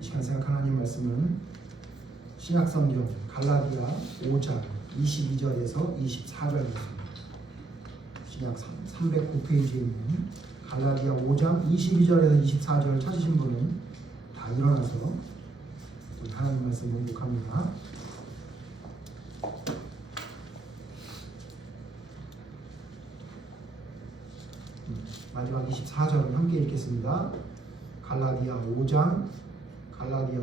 이 시간 생각할 하나님 말씀은 신약성경 갈라디아 5장 22절에서 24절입니다. 신약 309페이지에 있는 갈라디아 5장 22절에서 24절을 찾으신 분은 다 일어나서 우리 하나님 말씀 봉독합니다. 마지막 24절을 함께 읽겠습니다. 갈라디아서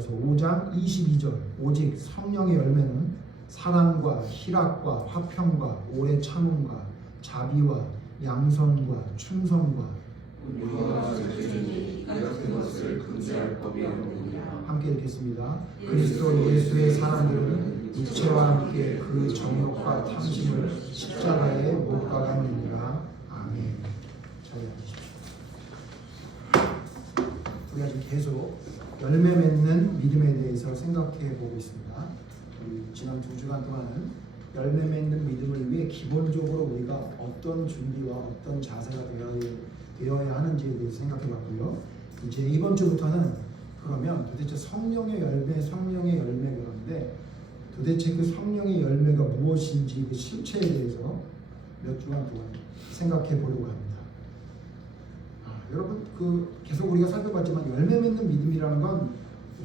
5장 22절. 오직 성령의 열매는 사랑과 희락과 화평과 오래 참음과 자비와 양선과 충성과 우리와 절제니 이 같은 것을 금지할 법이 없느니라. 함께 읽겠습니다. 그리스도 예수의 사랑들은 육체와 함께 그 정욕과 탐심을 십자가에 못 박았느니라. 아멘. 자리에 앉으십시오. 우리가 지금 계속 열매 맺는 믿음에 대해서 생각해 보고 있습니다. 지난 2주간 동안은 열매 맺는 믿음을 위해 기본적으로 우리가 어떤 준비와 어떤 자세가 되어야 하는지에 대해서 생각해 봤고요. 이제 이번 주부터는 그러면 도대체 성령의 열매 그런데 도대체 그 성령의 열매가 무엇인지 그 실체에 대해서 몇 주간 동안 생각해 보려고 합니다. 여러분 계속 우리가 살펴봤지만 열매 맺는 믿음이라는 건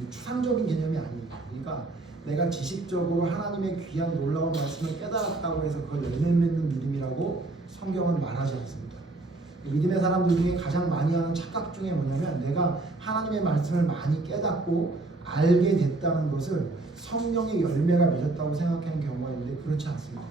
추상적인 개념이 아닙니다. 그러니까 내가 지식적으로 하나님의 귀한 놀라운 말씀을 깨달았다고 해서 그걸 열매 맺는 믿음이라고 성경은 말하지 않습니다. 믿음의 사람들 중에 가장 많이 하는 착각 중에 뭐냐면 내가 하나님의 말씀을 많이 깨닫고 알게 됐다는 것을 성령의 열매가 맺었다고 생각하는 경우가 있는데 그렇지 않습니다.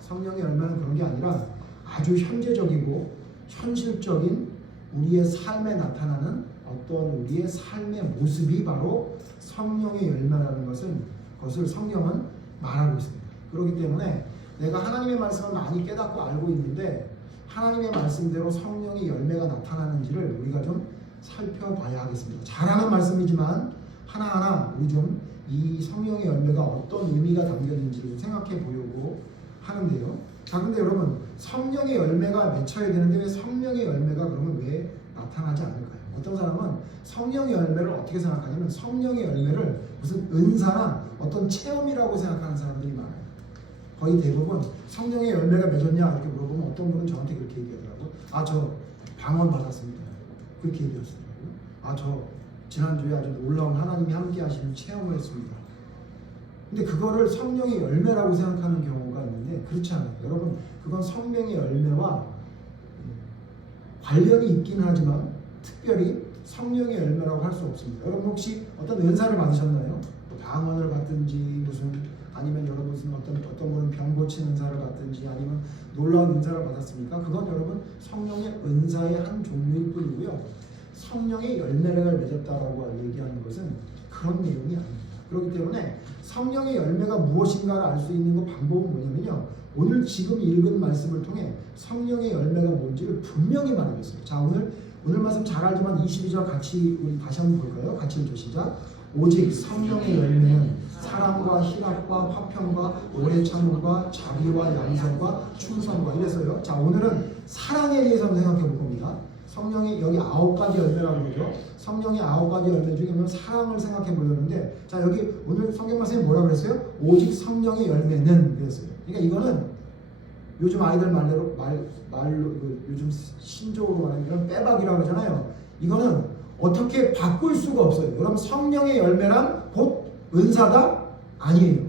성령의 열매는 그런 게 아니라 아주 현재적이고 현실적인 우리의 삶에 나타나는 어떤 우리의 삶의 모습이 바로 성령의 열매라는 것을 성경은 말하고 있습니다. 그렇기 때문에 내가 하나님의 말씀을 많이 깨닫고 알고 있는데 하나님의 말씀대로 성령의 열매가 나타나는지를 우리가 좀 살펴봐야 하겠습니다. 잘하는 말씀이지만 하나하나 우리 좀 이 성령의 열매가 어떤 의미가 담겨 있는지를 생각해 보려고 하는데요. 자, 근데 여러분 성령의 열매가 맺혀야 되는데 왜 성령의 열매가 그러면 왜 나타나지 않을까요? 어떤 사람은 성령의 열매를 어떻게 생각하냐면 성령의 열매를 무슨 은사나 어떤 체험이라고 생각하는 사람들이 많아요. 거의 대부분 성령의 열매가 맺었냐 이렇게 물어보면 어떤 분은 저한테 그렇게 얘기하더라고요. 저 방언 받았습니다. 그렇게 얘기하시더라고요. 저 지난주에 아주 놀라운 하나님이 함께 하시는 체험을 했습니다. 근데 그거를 성령의 열매라고 생각하는 경우가 있는데 그렇지 않아요. 여러분 그건 성령의 열매와 관련이 있긴 하지만 특별히 성령의 열매라고 할 수 없습니다. 여러분 혹시 어떤 은사를 받으셨나요? 방언을 받든지 아니면 여러분 어떤 분은 병 고치는 은사를 받든지 아니면 놀라운 은사를 받았습니까? 그건 여러분 성령의 은사의 한 종류일 뿐이고요. 성령의 열매를 맺었다라고 얘기하는 것은 그런 내용이 아닙니다. 그렇기 때문에 성령의 열매가 무엇인가를 알 수 있는 방법은 뭐냐면요. 오늘 지금 읽은 말씀을 통해 성령의 열매가 뭔지를 분명히 말하겠어요. 자, 오늘 말씀 잘 알지만 22절 같이 우리 다시 한번 볼까요? 같이 읽죠. 시작. 오직 성령의 열매는 사랑과 희락과 화평과 오래 참음과 자비와 양선과 충성과 이래서요. 자, 오늘은 사랑에 대해서 한번 생각해 볼 겁니다. 성령의 여기 9가지 열매라고 그러죠. 성령의 9가지 열매 중에 사랑을 생각해 보려는데 자, 여기 오늘 성경 말씀이 뭐라고 그랬어요? 오직 성령의 열매는 그랬어요. 그러니까 이거는 요즘 아이들 말로 요즘 신조어로 말하는 이런 빼박이라고 하잖아요. 이거는 어떻게 바꿀 수가 없어요. 여러분 성령의 열매란 곧 은사가 아니에요.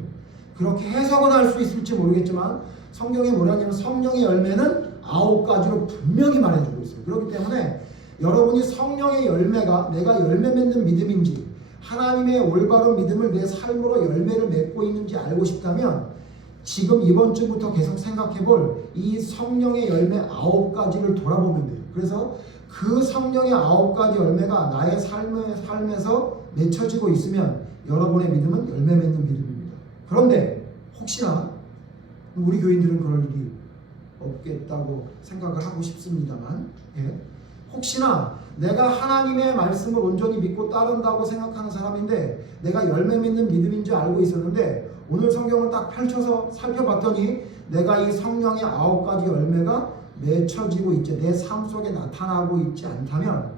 그렇게 해석은 할 수 있을지 모르겠지만 성경에 뭐라냐면 성령의 열매는 9가지로 분명히 말해주고 있어요. 그렇기 때문에 여러분이 성령의 열매가 내가 열매 맺는 믿음인지 하나님의 올바른 믿음을 내 삶으로 열매를 맺고 있는지 알고 싶다면 지금 이번 주부터 계속 생각해볼 이 성령의 열매 9가지를 돌아보면 돼요. 그래서 그 성령의 9가지 열매가 나의 삶에서 맺혀지고 있으면 여러분의 믿음은 열매 맺는 믿음입니다. 그런데 혹시나 우리 교인들은 그럴 일이 없겠다고 생각을 하고 싶습니다만 혹시나 내가 하나님의 말씀을 온전히 믿고 따른다고 생각하는 사람인데 내가 열매 맺는 믿음인 줄 알고 있었는데 오늘 성경을 딱 펼쳐서 살펴봤더니 내가 이 성령의 9가지 열매가 맺혀지고 있지 내 삶 속에 나타나고 있지 않다면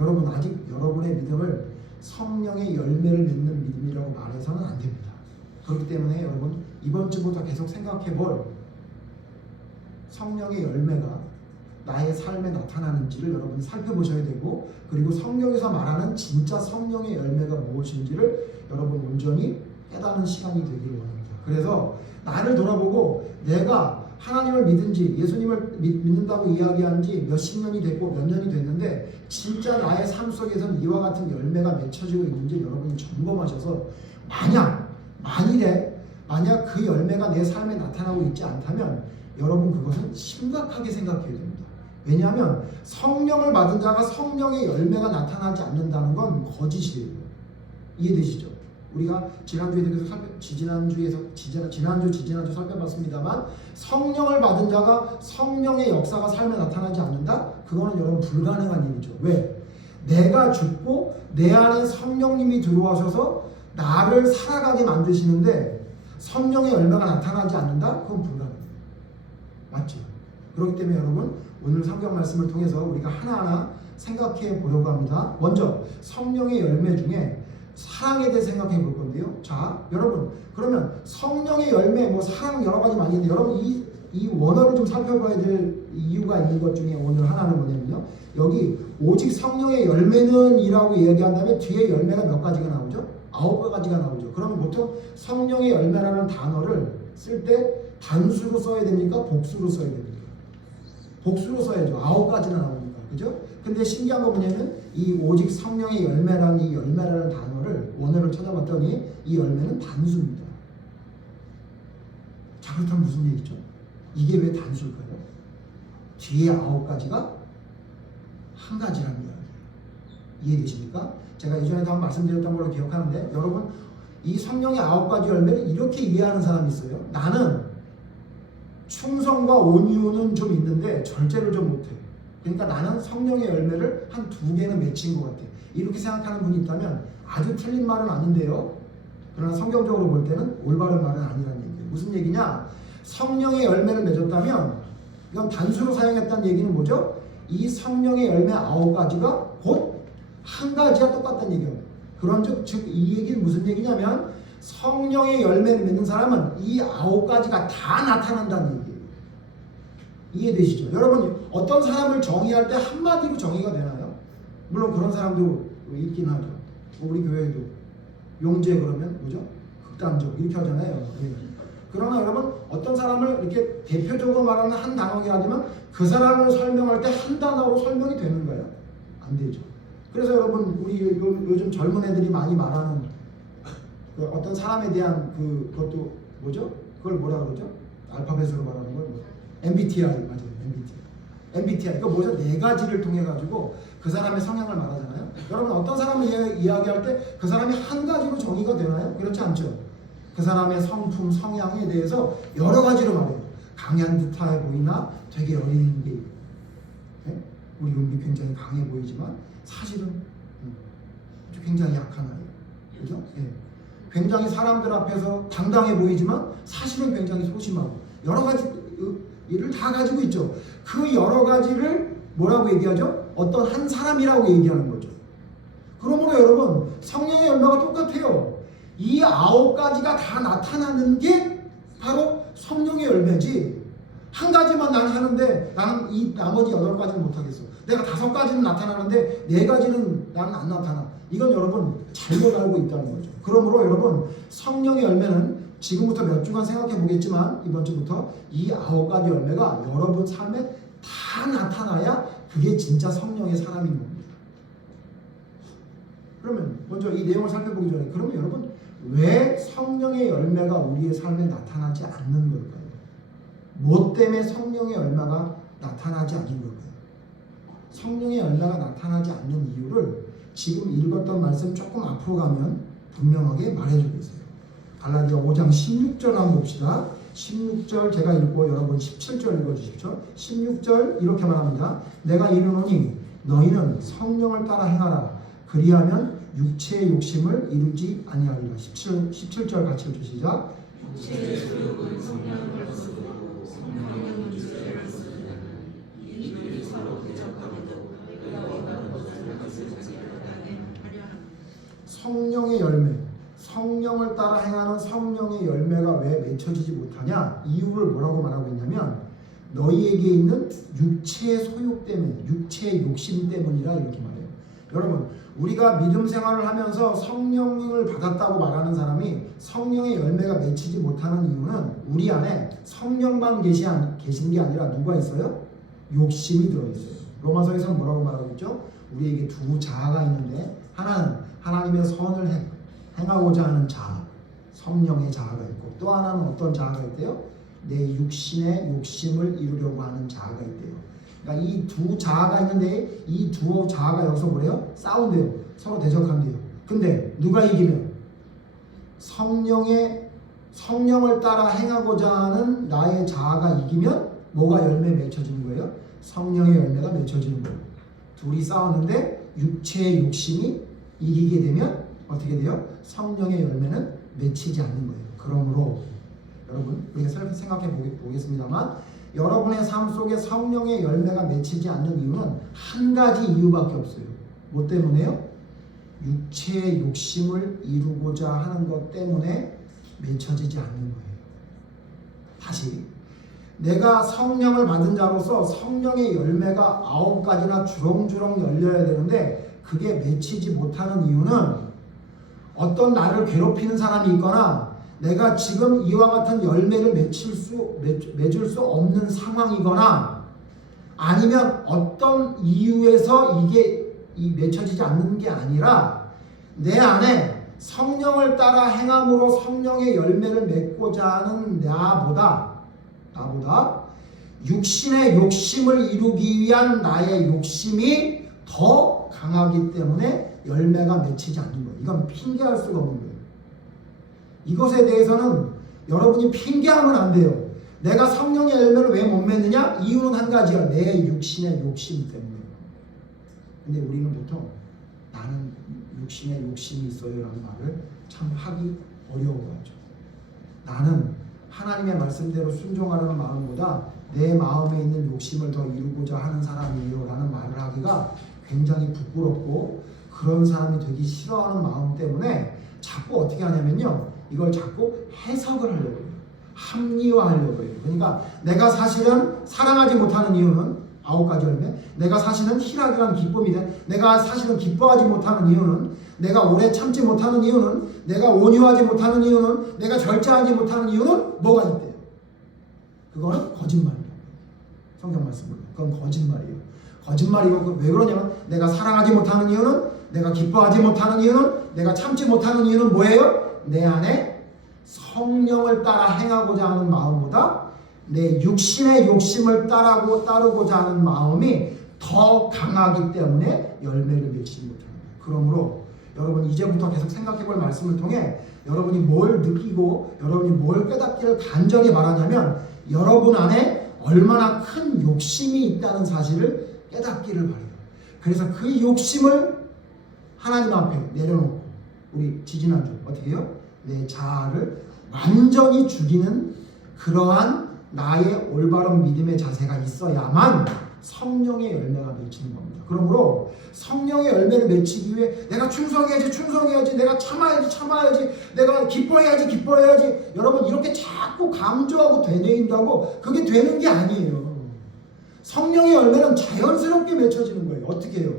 여러분 아직 여러분의 믿음을 성령의 열매를 맺는 믿음이라고 말해서는 안 됩니다. 그렇기 때문에 여러분 이번 주부터 계속 생각해 볼 성령의 열매가 나의 삶에 나타나는지를 여러분이 살펴보셔야 되고, 그리고 성경에서 말하는 진짜 성령의 열매가 무엇인지를 여러분 온전히 깨닫는 시간이 되기를 원합니다. 그래서 나를 돌아보고 내가 하나님을 믿은지 예수님을 믿는다고 이야기한 지 몇십 년이 됐고 몇 년이 됐는데 진짜 나의 삶 속에서는 이와 같은 열매가 맺혀지고 있는지 여러분이 점검하셔서 만약 그 열매가 내 삶에 나타나고 있지 않다면 여러분 그것은 심각하게 생각해야 됩니다. 왜냐하면 성령을 받은 자가 성령의 열매가 나타나지 않는다는 건 거짓이에요. 이해되시죠? 우리가 지난주 살펴봤습니다만 성령을 받은 자가 성령의 역사가 삶에 나타나지 않는다? 그거는 여러분 불가능한 일이죠. 왜? 내가 죽고 내 안에 성령님이 들어와셔서 나를 살아가게 만드시는데 성령의 열매가 나타나지 않는다? 그건 불가능해요. 맞죠? 그렇기 때문에 여러분 오늘 성경 말씀을 통해서 우리가 하나하나 생각해 보려고 합니다. 먼저 성령의 열매 중에 사랑에 대해 생각해 볼 건데요. 자, 여러분 그러면 성령의 열매, 사랑 여러 가지 많이 있는데 여러분 이 원어를 좀 살펴봐야 될 이유가 있는 것 중에 오늘 하나는 뭐냐면요. 여기 오직 성령의 열매는 이라고 이야기한 다음에 뒤에 열매가 몇 가지가 나오죠? 9가지가 나오죠. 그러면 보통 성령의 열매라는 단어를 쓸 때 단수로 써야 됩니까? 복수로 써야 됩니까? 복수로 써야죠. 9가지나 나오니까. 그죠? 근데 신기한 거 뭐냐면 이 오직 성령의 열매라는 이 열매라는 단어를 원어를 찾아봤더니 이 열매는 단수입니다. 자, 그렇다면 무슨 얘기죠? 이게 왜 단수일까요? 뒤에 9가지가 한 가지라는 이야기예요. 이해되십니까? 제가 예전에도 한번 말씀드렸던 걸로 기억하는데 여러분 이 성령의 9가지 열매를 이렇게 이해하는 사람이 있어요. 나는 충성과 온유는 좀 있는데 절제를 좀 못해. 그러니까 나는 성령의 열매를 한 2개는 맺힌 것 같아. 이렇게 생각하는 분이 있다면 아주 틀린 말은 아닌데요. 그러나 성경적으로 볼 때는 올바른 말은 아니라는 얘기예요. 무슨 얘기냐? 성령의 열매를 맺었다면 이건 단수로 사용했다는 얘기는 뭐죠? 이 성령의 열매 9가지가 곧 한 가지와 똑같다는 얘기예요. 즉 이 얘기는 무슨 얘기냐면 성령의 열매를 맺는 사람은 이 9가지가 다 나타난다는 얘기예요. 이해되시죠? 여러분 어떤 사람을 정의할 때 한마디로 정의가 되나요? 물론 그런 사람도 있긴 하죠. 우리 교회에도 용제 그러면 뭐죠? 극단적 이렇게 하잖아요. 그러나 여러분 어떤 사람을 이렇게 대표적으로 말하는 한 단어이긴 하지만 그 사람을 설명할 때 한 단어로 설명이 되는 거예요? 안 되죠. 그래서 여러분 우리 요즘 젊은 애들이 많이 말하는 그 어떤 사람에 대한 그것도 뭐죠? 그걸 뭐라 그러죠? 알파벳으로 말하는 걸 MBTI 맞아요. MBTI 그거 뭐죠? 4가지를 통해 가지고 그 사람의 성향을 말하잖아요. 여러분 어떤 사람을 이야기할 때 그 사람이 한 가지로 정의가 되나요? 그렇지 않죠. 그 사람의 성품, 성향에 대해서 여러 가지로 말해요. 강한 듯해 보이나 되게 어린 게 네? 우리 용비 굉장히 강해 보이지만 사실은 굉장히 약한 아이예요. 그죠? 네. 굉장히 사람들 앞에서 당당해 보이지만 사실은 굉장히 소심하고 여러 가지 일을 다 가지고 있죠. 그 여러 가지를 뭐라고 얘기하죠? 어떤 한 사람이라고 얘기하는 거죠. 그러므로 여러분 성령의 열매가 똑같아요. 이 9가지가 다 나타나는 게 바로 성령의 열매지. 한 가지만 나는 하는데 나는 이 나머지 8가지는 못하겠어. 내가 5가지는 나타나는데 4가지는 나는 안 나타나. 이건 여러분 잘못 알고 있다는 거죠. 그러므로 여러분 성령의 열매는 지금부터 몇 주간 생각해 보겠지만 이번 주부터 이 9가지 열매가 여러분 삶에 다 나타나야 그게 진짜 성령의 사람인 겁니다. 그러면 먼저 이 내용을 살펴보기 전에 그러면 여러분 왜 성령의 열매가 우리의 삶에 나타나지 않는 걸까요? 뭐 때문에 성령의 열매가 나타나지 않는 걸까요? 성령의 열매가 나타나지 않는 이유를 지금 읽었던 말씀 조금 앞으로 가면 분명하게 말해주고 있어요. 갈라디아 5장 16절 한번 봅시다. 16절 제가 읽고 여러분 17절 읽어주십시오. 16절 이렇게 말합니다. 내가 이르노니 너희는 성령을 따라 행하라. 그리하면 육체의 욕심을 이루지 아니하리라. 17절 같이 읽으시죠. 육체의 소욕은 성령을 거스르고 성령은 육체를 거스르나니 이들이 서로 대적하고도 너희가 거스르는 것을 하려 합니다. 성령의 열매, 성령을 따라 행하는 성령의 열매가 왜 맺혀지지 못하냐? 이유를 뭐라고 말하고 있냐면 너희에게 있는 육체의 소욕 때문, 육체의 욕심 때문이라 이렇게 말해요. 여러분, 우리가 믿음 생활을 하면서 성령을 받았다고 말하는 사람이 성령의 열매가 맺히지 못하는 이유는 우리 안에 성령만 계신 게 아니라 누가 있어요? 욕심이 들어있어요. 로마서에서는 뭐라고 말하고 있죠? 우리에게 두 자아가 있는데 하나는 하나님의 선을 행하고자 하는 자아, 성령의 자아가 있고 또 하나는 어떤 자아가 있대요? 내 육신의 욕심을 이루려고 하는 자아가 있대요. 그러니까 이 두 자아가 있는데 이 두 자아가 여기서 뭐래요? 싸운대요. 서로 대적한대요. 근데 누가 이기면? 성령을 따라 행하고자 하는 나의 자아가 이기면 뭐가 열매 맺혀지는 거예요? 성령의 열매가 맺혀지는 거예요. 둘이 싸웠는데 육체의 욕심이 이기게 되면 어떻게 돼요? 성령의 열매는 맺히지 않는 거예요. 그러므로 여러분, 우리가 생각해 보겠습니다만 여러분의 삶 속에 성령의 열매가 맺히지 않는 이유는 한 가지 이유밖에 없어요. 뭐 때문에요? 육체의 욕심을 이루고자 하는 것 때문에 맺혀지지 않는 거예요. 다시, 내가 성령을 받은 자로서 성령의 열매가 9가지나 주렁주렁 열려야 되는데 그게 맺히지 못하는 이유는 어떤 나를 괴롭히는 사람이 있거나 내가 지금 이와 같은 열매를 맺을 수 없는 상황이거나 아니면 어떤 이유에서 이게 맺혀지지 않는 게 아니라 내 안에 성령을 따라 행함으로 성령의 열매를 맺고자 하는 나보다 육신의 욕심을 이루기 위한 나의 욕심이 더 강하기 때문에 열매가 맺히지 않는 거예요. 이건 핑계할 수가 없는 거예요. 이것에 대해서는 여러분이 핑계하면 안 돼요. 내가 성령의 열매를 왜 못 맺느냐? 이유는 한 가지야. 내 육신의 욕심 때문에. 근데 우리는 보통 나는 육신의 욕심이 있어요 라는 말을 참 하기 어려워하죠. 나는 하나님의 말씀대로 순종하려는 마음보다 내 마음에 있는 욕심을 더 이루고자 하는 사람이에요 라는 말을 하기가 굉장히 부끄럽고 그런 사람이 되기 싫어하는 마음 때문에 자꾸 어떻게 하냐면요, 이걸 자꾸 해석을 하려고 해요. 합리화하려고 해요. 그러니까 내가 사실은 사랑하지 못하는 이유는 9가지 열매, 내가 사실은 희락이란 기쁨이 돼, 내가 사실은 기뻐하지 못하는 이유는, 내가 오래 참지 못하는 이유는, 내가 온유하지 못하는 이유는, 내가 절제하지 못하는 이유는 뭐가 있대요? 그거는 거짓말이에요. 성경 말씀으로 그건 거짓말이에요. 거짓말이고 왜 그러냐면 내가 사랑하지 못하는 이유는, 내가 기뻐하지 못하는 이유는, 내가 참지 못하는 이유는 뭐예요? 내 안에 성령을 따라 행하고자 하는 마음보다 내 육신의 욕심을 따르고자 하는 마음이 더 강하기 때문에 열매를 맺지 못하는 거예요. 그러므로 여러분 이제부터 계속 생각해 볼 말씀을 통해 여러분이 뭘 느끼고 여러분이 뭘 깨닫기를 간절히 바라냐면 여러분 안에 얼마나 큰 욕심이 있다는 사실을 깨닫기를 바라요. 그래서 그 욕심을 하나님 앞에 내려놓고 우리 지지난주 어떻게 해요? 내 자아를 완전히 죽이는 그러한 나의 올바른 믿음의 자세가 있어야만 성령의 열매가 맺히는 겁니다. 그러므로 성령의 열매를 맺히기 위해 내가 충성해야지, 내가 참아야지, 내가 기뻐해야지. 여러분 이렇게 자꾸 강조하고 되뇌인다고 그게 되는 게 아니에요. 성령의 열매는 자연스럽게 맺혀지는 거예요. 어떻게 해요?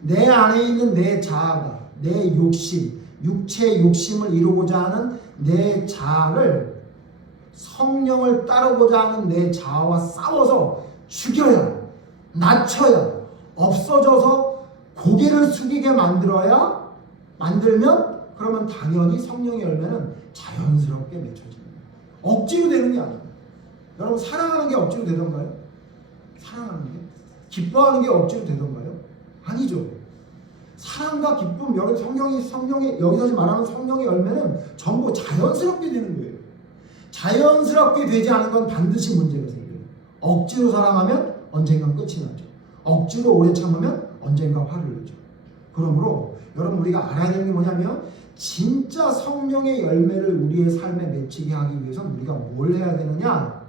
내 안에 있는 내 자아가, 내 욕심, 육체의 욕심을 이루고자 하는 내 자아를 성령을 따르고자 하는 내 자아와 싸워서 죽여야, 낮춰야, 없어져서 고개를 숙이게 만들면 그러면 당연히 성령의 열매는 자연스럽게 맺혀지는 거예요. 억지로 되는 게 아니에요. 여러분 사랑하는 게 억지로 되던가요? 사랑하는 게? 기뻐하는 게 억지로 되던가요? 아니죠. 사랑과 기쁨, 성령이 여기서 말하는 성령의 열매는 전부 자연스럽게 되는 거예요. 자연스럽게 되지 않은 건 반드시 문제가 생겨요. 억지로 사랑하면 언젠간 끝이 나죠. 억지로 오래 참으면 언젠가 화를 내죠. 그러므로 여러분 우리가 알아야 되는 게 뭐냐면 진짜 성령의 열매를 우리의 삶에 맺히게 하기 위해서 우리가 뭘 해야 되느냐?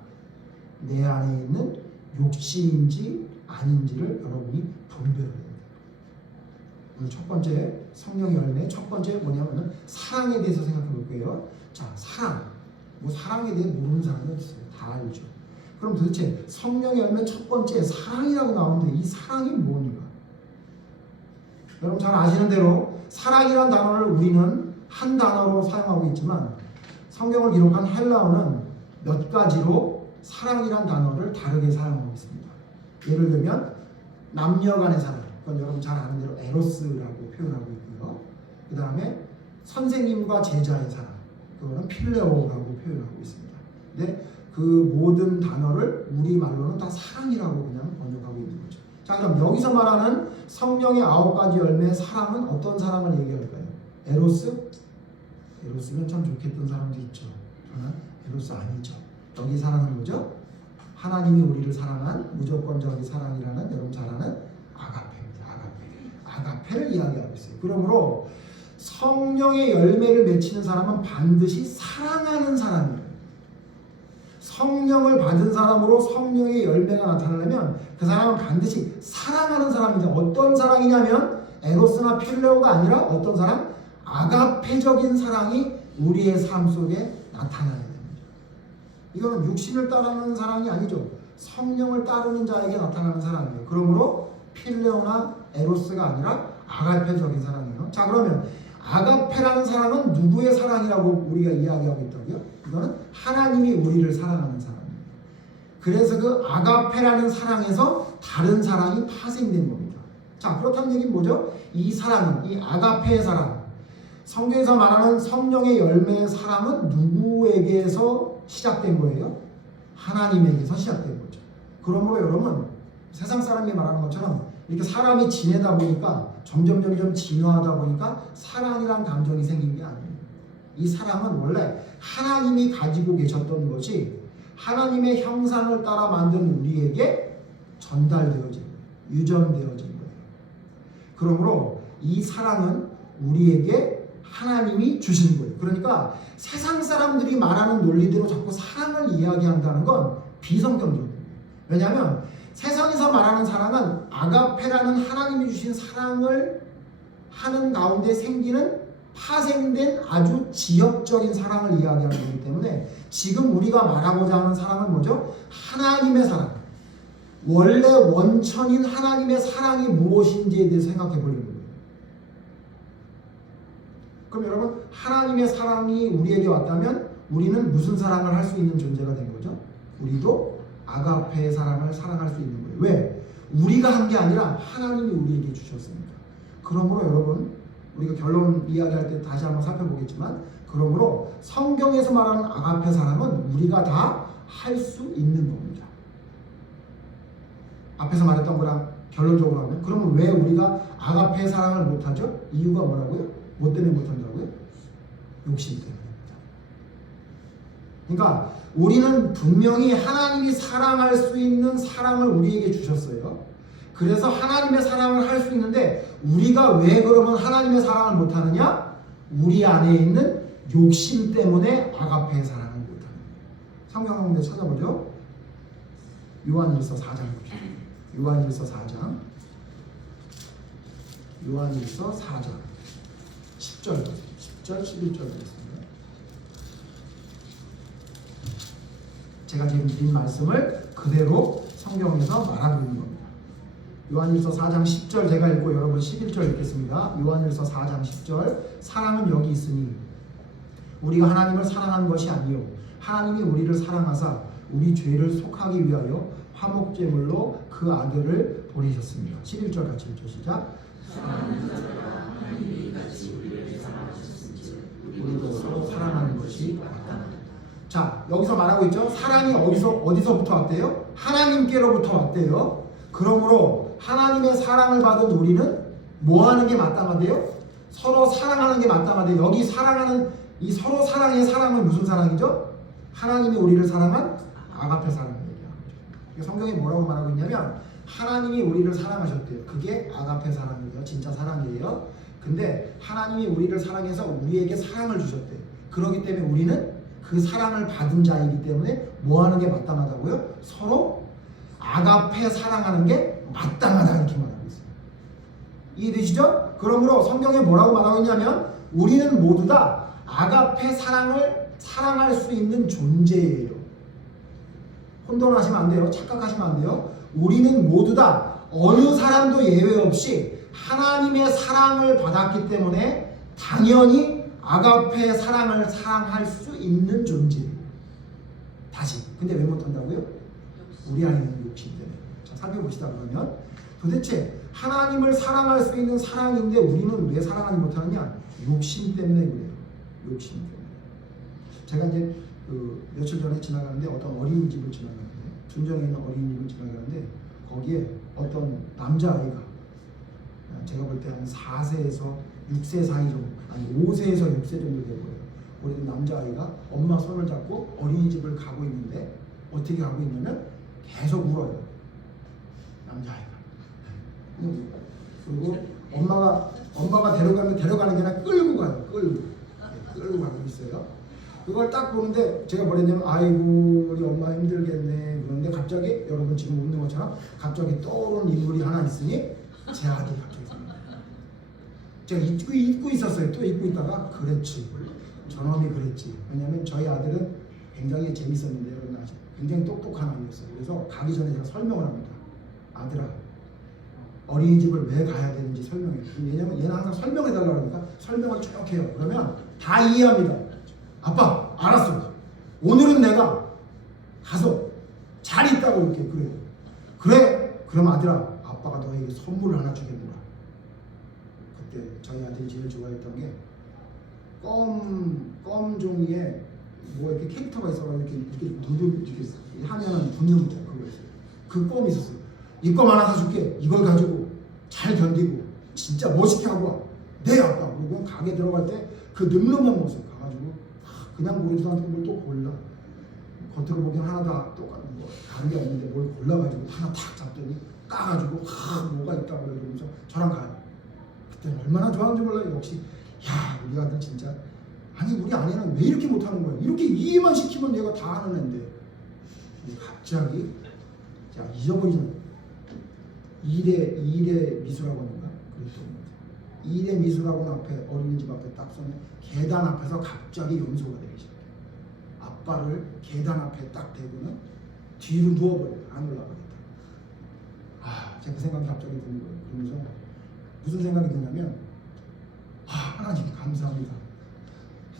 내 안에 있는 욕심인지 아닌지를 여러분이 분별해야 돼요. 오늘 첫 번째 성령의 열매 첫 번째 뭐냐면은 사랑에 대해서 생각해 볼게요. 자, 사랑. 뭐 사랑에 대해 모르는 사람이 없어요. 다 알죠. 그럼 도대체 성령의 열매 첫 번째 사랑이라고 나오는데 이 사랑이 뭡니까? 여러분 잘 아시는 대로 사랑이라는 단어를 우리는 한 단어로 사용하고 있지만 성경을 기록한 헬라어는 몇 가지로 사랑이라는 단어를 다르게 사용하고 있습니다. 예를 들면 남녀 간의 사랑, 그건 여러분 잘 아는 대로 에로스라고 표현하고 있고요. 그 다음에 선생님과 제자의 사랑, 그거는 필레오라고 표현하고 있습니다. 근데 그 모든 단어를 우리말로는 다 사랑이라고 그냥 번역하고 있는 거죠. 자, 그럼 여기서 말하는 성령의 9가지 열매의 사랑은 어떤 사랑을 얘기할까요? 에로스? 에로스면 참 좋겠던 사람도 있죠. 그러나 에로스 아니죠. 여기 사랑은 뭐죠? 하나님이 우리를 사랑한 무조건적인 사랑이라는 여러분 잘 아는 아가페입니다. 아가페를 이야기하고 있어요. 그러므로 성령의 열매를 맺히는 사람은 반드시 사랑하는 사람이에요. 성령을 받은 사람으로 성령의 열매가 나타나려면 그 사람은 반드시 사랑하는 사람이죠. 어떤 사랑이냐면 에로스나 필레오가 아니라 어떤 사랑? 아가페적인 사랑이 우리의 삶 속에 나타나야 됩니다. 이거는 육신을 따르는 사랑이 아니죠. 성령을 따르는 자에게 나타나는 사랑이에요. 그러므로 필레오나 에로스가 아니라 아가페적인 사랑이에요. 자, 그러면 아가페라는 사랑은 누구의 사랑이라고 우리가 이야기하고 있다고요? 이거는 하나님이 우리를 사랑하는 사랑입니다. 그래서 그 아가페라는 사랑에서 다른 사랑이 파생된 겁니다. 자, 그렇다는 얘기는 뭐죠? 이 사랑은, 이 아가페의 사랑, 성경에서 말하는 성령의 열매의 사랑은 누구에게서 시작된 거예요? 하나님에게서 시작된 거죠. 그러므로 여러분, 세상 사람이 말하는 것처럼 이렇게 사람이 지내다 보니까 점점 진화하다 보니까 사랑이란 감정이 생긴 게 아니에요. 이 사랑은 원래 하나님이 가지고 계셨던 것이 하나님의 형상을 따라 만든 우리에게 전달되어진 거예요. 유전되어진 거예요. 그러므로 이 사랑은 우리에게 하나님이 주신 거예요. 그러니까 세상 사람들이 말하는 논리대로 자꾸 사랑을 이야기한다는 건 비성경적이에요. 왜냐하면 세상에서 말하는 사랑은 아가페라는 하나님이 주신 사랑을 하는 가운데 생기는 파생된 아주 지역적인 사랑을 이야기하는 거기 때문에 지금 우리가 말하고자 하는 사랑은 뭐죠? 하나님의 사랑. 원래 원천인 하나님의 사랑이 무엇인지에 대해서 생각해 보려는 거예요. 그럼 여러분, 하나님의 사랑이 우리에게 왔다면 우리는 무슨 사랑을 할 수 있는 존재가 된 거죠? 우리도 아가페의 사랑을 사랑할 수 있는 거예요. 왜? 우리가 한 게 아니라 하나님이 우리에게 주셨습니다. 그러므로 여러분, 우리가 결론 이야기할 때 다시 한번 살펴보겠지만, 그러므로 성경에서 말하는 아가페 사랑은 우리가 다 할 수 있는 겁니다. 앞에서 말했던 거랑 결론적으로 하면, 그러면 왜 우리가 아가페 사랑을 못하죠? 이유가 뭐라고요? 뭐 때문에 못한다고요? 욕심 때문입니다. 그러니까 우리는 분명히 하나님이 사랑할 수 있는 사랑을 우리에게 주셨어요. 그래서 하나님의 사랑을 할 수 있는데 우리가 왜 그러면 하나님의 사랑을 못하느냐? 우리 안에 있는 욕심 때문에 아가페의 사랑을 못하는 거예요. 성경 한 군데 찾아보죠. 요한일서 4장 봅시다. 요한일서 4장 10절 11절 되겠습니다. 제가 지금 드린 말씀을 그대로 성경에서 말하고 있는 겁니다. 요한일서 4장 10절 제가 읽고 여러분 11절 읽겠습니다. 요한일서 4장 10절 사랑은 여기 있으니 우리가 하나님을 사랑하는 것이 아니요 하나님이 우리를 사랑하사 우리 죄를 속하기 위하여 화목제물로 그 아들을 보내셨습니다. 11절 같이 읽죠. 시작. 사랑하는 자들아 하나님이 같이 우리를 사랑하셨은지 우리도 서로 사랑하는 것이 마땅하다. 자, 여기서 말하고 있죠. 사랑이 어디서부터 왔대요? 하나님께로부터 왔대요. 그러므로 하나님의 사랑을 받은 우리는 뭐 하는 게 마땅하대요? 서로 사랑하는 게 마땅하대요. 여기 사랑하는 이 서로 사랑의 사랑은 무슨 사랑이죠? 하나님이 우리를 사랑한 아가페 사랑을 얘기하는 거죠. 성경이 뭐라고 말하고 있냐면 하나님이 우리를 사랑하셨대요. 그게 아가페 사랑이에요. 진짜 사랑이에요. 근데 하나님이 우리를 사랑해서 우리에게 사랑을 주셨대요. 그렇기 때문에 우리는 그 사랑을 받은 자이기 때문에 뭐 하는 게 마땅하다고요? 서로 아가페 사랑하는 게 마땅하다 이렇게 말하고 있어요. 이해되시죠? 그러므로 성경에 뭐라고 말하고 있냐면 우리는 모두 다 아가페 사랑을 사랑할 수 있는 존재예요. 혼돈하시면 안 돼요. 착각하시면 안 돼요. 우리는 모두 다 어느 사람도 예외 없이 하나님의 사랑을 받았기 때문에 당연히 아가페 사랑을 사랑할 수 있는 존재예요. 다시. 근데 왜 못한다고요? 우리 안에는 욕심 때문에. 자, 살펴봅시다. 그러면 도대체 하나님을 사랑할 수 있는 사랑인데 우리는 왜 사랑하지 못하느냐? 욕심 때문에 그래요. 욕심 때문에. 제가 이제 며칠 전에 지나가는데 어떤 어린이집을 지나가는데 둔정에 있는 어린이집을 지나가는데 거기에 어떤 남자아이가 제가 볼 때 한 4세에서 6세 사이 정도, 아니 5세에서 6세 정도 돼 보여요. 어린 남자아이가 엄마 손을 잡고 어린이집을 가고 있는데 어떻게 가고 있냐면 계속 울어요. 남자아이가. 그리고 엄마가 데려가는 게 아니라 끌고 가요. 끌고 가고 있어요. 그걸 딱 보는데 제가 뭐랬냐면 아이고 우리 엄마 힘들겠네. 그런데 갑자기 여러분 지금 웃는 것처럼 갑자기 떠오르는 인물이 하나 있으니 제 아들이 갑자기 생각나요. 제가 잊고 있었어요. 또 잊고 있다가 그랬지. 저놈이 그랬지. 왜냐면 저희 아들은 굉장히 재밌었는데 여러분 아시죠? 굉장히 똑똑한 아이였어요. 그래서 가기 전에 제가 설명을 합니다. 아들아 어린이집을 왜 가야 되는지 설명해. 왜냐면 얘는 항상 설명해달라고 하니까 설명을 쭉 해요. 그러면 다 이해합니다. 아빠 알았어. 오늘은 내가 가서 잘 있다고 이렇게 그래. 그럼 아들아 아빠가 너에게 선물을 하나 주겠노라. 그때 저희 아들이 제일 좋아했던 게 껌 종이에 뭐 이렇게 캐릭터가 있어가지고 이렇게 누르 이렇게 하면은 붙는 거 그거 있어요. 그 껌이 있었어요. 이 껌 하나 사줄게. 이걸 가지고 잘 견디고 진짜 멋있게 하고 와. 네 아빠. 그리고 가게 들어갈 때 그 늠름한 모습 가가지고 그냥 고르지도 않고 뭘 또 골라. 겉으로 보기엔 하나도 똑같은 거 다른 게 없는데 뭘 골라가지고 하나 탁 잡더니 까가지고 뭐가 있다고 그러면서 저랑 가요. 그때 얼마나 좋아하는지 몰라요. 역시 야 우리 아들 진짜 아니 우리 아내는 왜 이렇게 못하는 거야. 이렇게 이해만 시키면 얘가 다 하는 애인데 갑자기 자 잊어버리잖아. 일의 미술학원인가? 그랬던 것 같아요. 일의 미술학원 앞에 어린이집 앞에 딱 서면 계단 앞에서 갑자기 연소가 되기 시작해요. 아빠를 계단 앞에 딱 대고는 뒤로 누워버려요. 안 올라가겠다. 제가 그 생각이 갑자기 드는 거예요. 그러면서 무슨 생각이 드냐면 하나님 감사합니다.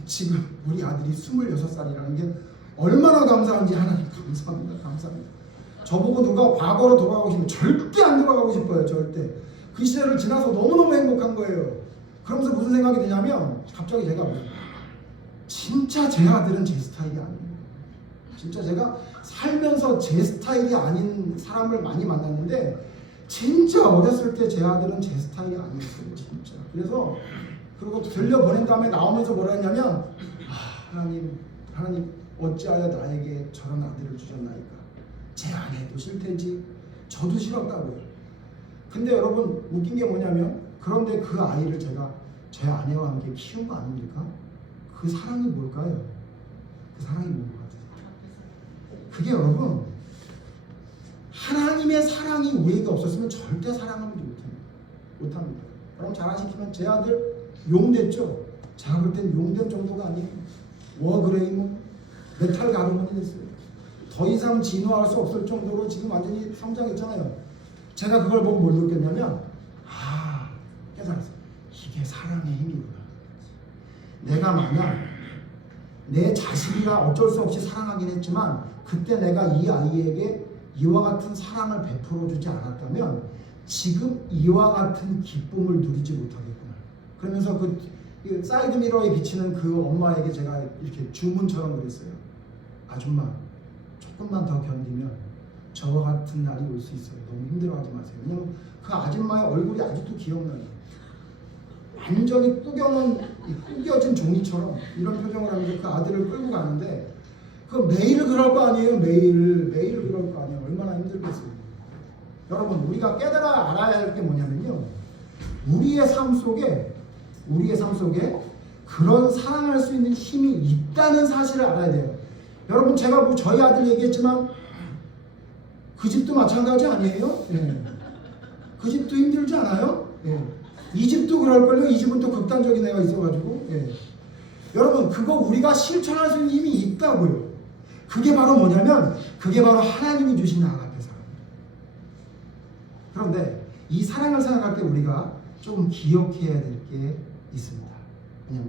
지금 우리 아들이 26살이라는 게 얼마나 감사한지 하나님 감사합니다. 저보고 누가 과거로 돌아가고 싶으면 절대 안 돌아가고 싶어요. 절대. 그 시절을 지나서 너무너무 행복한 거예요. 그러면서 무슨 생각이 드냐면 갑자기 제가 진짜 제 아들은 제 스타일이 아니에요. 진짜 제가 살면서 제 스타일이 아닌 사람을 많이 만났는데 진짜 어렸을 때 제 아들은 제 스타일이 아니었어요. 진짜. 그래서 그리고 들려보낸 다음에 나오면서 뭐라 했냐면 하나님 어찌하여 나에게 저런 아들을 주셨나이까. 제 아내도 싫대지 저도 싫었다고요. 근데 여러분 웃긴 게 뭐냐면 그런데 그 아이를 제가 제 아내와 함께 키운 거 아닙니까? 그 사랑이 뭘까요? 그 사랑이 뭔 것 같아요? 그게 여러분 하나님의 사랑이 우리에게 없었으면 절대 사랑하지 못합니다. 여러분 잘 아시지만 제 아들 용 됐죠? 제가 볼 땐 용 된 정도가 아니에요. 워그레이몬 메탈 가르몬이 됐어요. 더 이상 진화할 수 없을 정도로 지금 완전히 성장했잖아요. 제가 그걸 보고 뭘 느꼈냐면 깨달았어요. 이게 사랑의 힘이구나. 내가 만약 내 자식이라 어쩔 수 없이 사랑하긴 했지만 그때 내가 이 아이에게 이와 같은 사랑을 베풀어 주지 않았다면 지금 이와 같은 기쁨을 누리지 못하겠구나. 그러면서 그 사이드 미러에 비치는 그 엄마에게 제가 이렇게 주문처럼 그랬어요. 아줌마 조금만 더 견디면 저와 같은 날이 올 수 있어요. 너무 힘들어하지 마세요. 왜냐면 그 아줌마의 얼굴이 아직도 기억나요. 완전히 꾸겨진 종이처럼 이런 표정을 하면서 그 아들을 끌고 가는데 그 매일 그럴 거 아니에요. 매일 그럴 거 아니에요. 얼마나 힘들겠어요. 여러분 우리가 알아야 할 게 뭐냐면요. 우리의 삶 속에 그런 사랑할 수 있는 힘이 있다는 사실을 알아야 돼요. 여러분 제가 뭐 저희 아들 얘기했지만 그 집도 마찬가지 아니에요? 네. 그 집도 힘들지 않아요? 네. 이 집도 그럴걸요. 이 집은 또 극단적인 애가 있어가지고. 예. 여러분 그거 우리가 실천할 수 있는 힘이 있다고요. 그게 바로 뭐냐면 그게 바로 하나님이 주신 아가페 사랑. 그런데 이 사랑을 생각할 때 우리가 좀 기억해야 될 게 있습니다.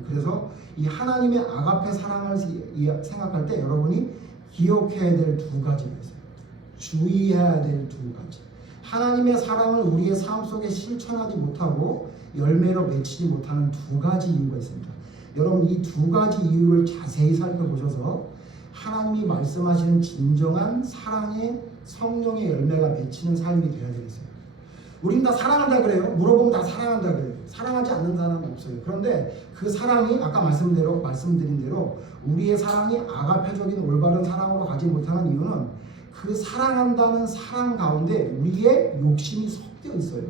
그래서 이 하나님의 아가페 사랑을 생각할 때 여러분이 기억해야 될 두 가지가 있어요. 주의해야 될 두 가지. 하나님의 사랑을 우리의 삶 속에 실천하지 못하고 열매로 맺히지 못하는 두 가지 이유가 있습니다. 여러분 이 두 가지 이유를 자세히 살펴보셔서 하나님이 말씀하시는 진정한 사랑의 성령의 열매가 맺히는 삶이 되어야 되겠어요. 우린 다 사랑한다 그래요. 물어보면 다 사랑한다 그래요. 사랑하지 않는 사람은 없어요. 그런데 그 사랑이 아까 말씀드린 대로 우리의 사랑이 아가페적인 올바른 사랑으로 가지 못하는 이유는 그 사랑한다는 사랑 가운데 우리의 욕심이 섞여 있어요.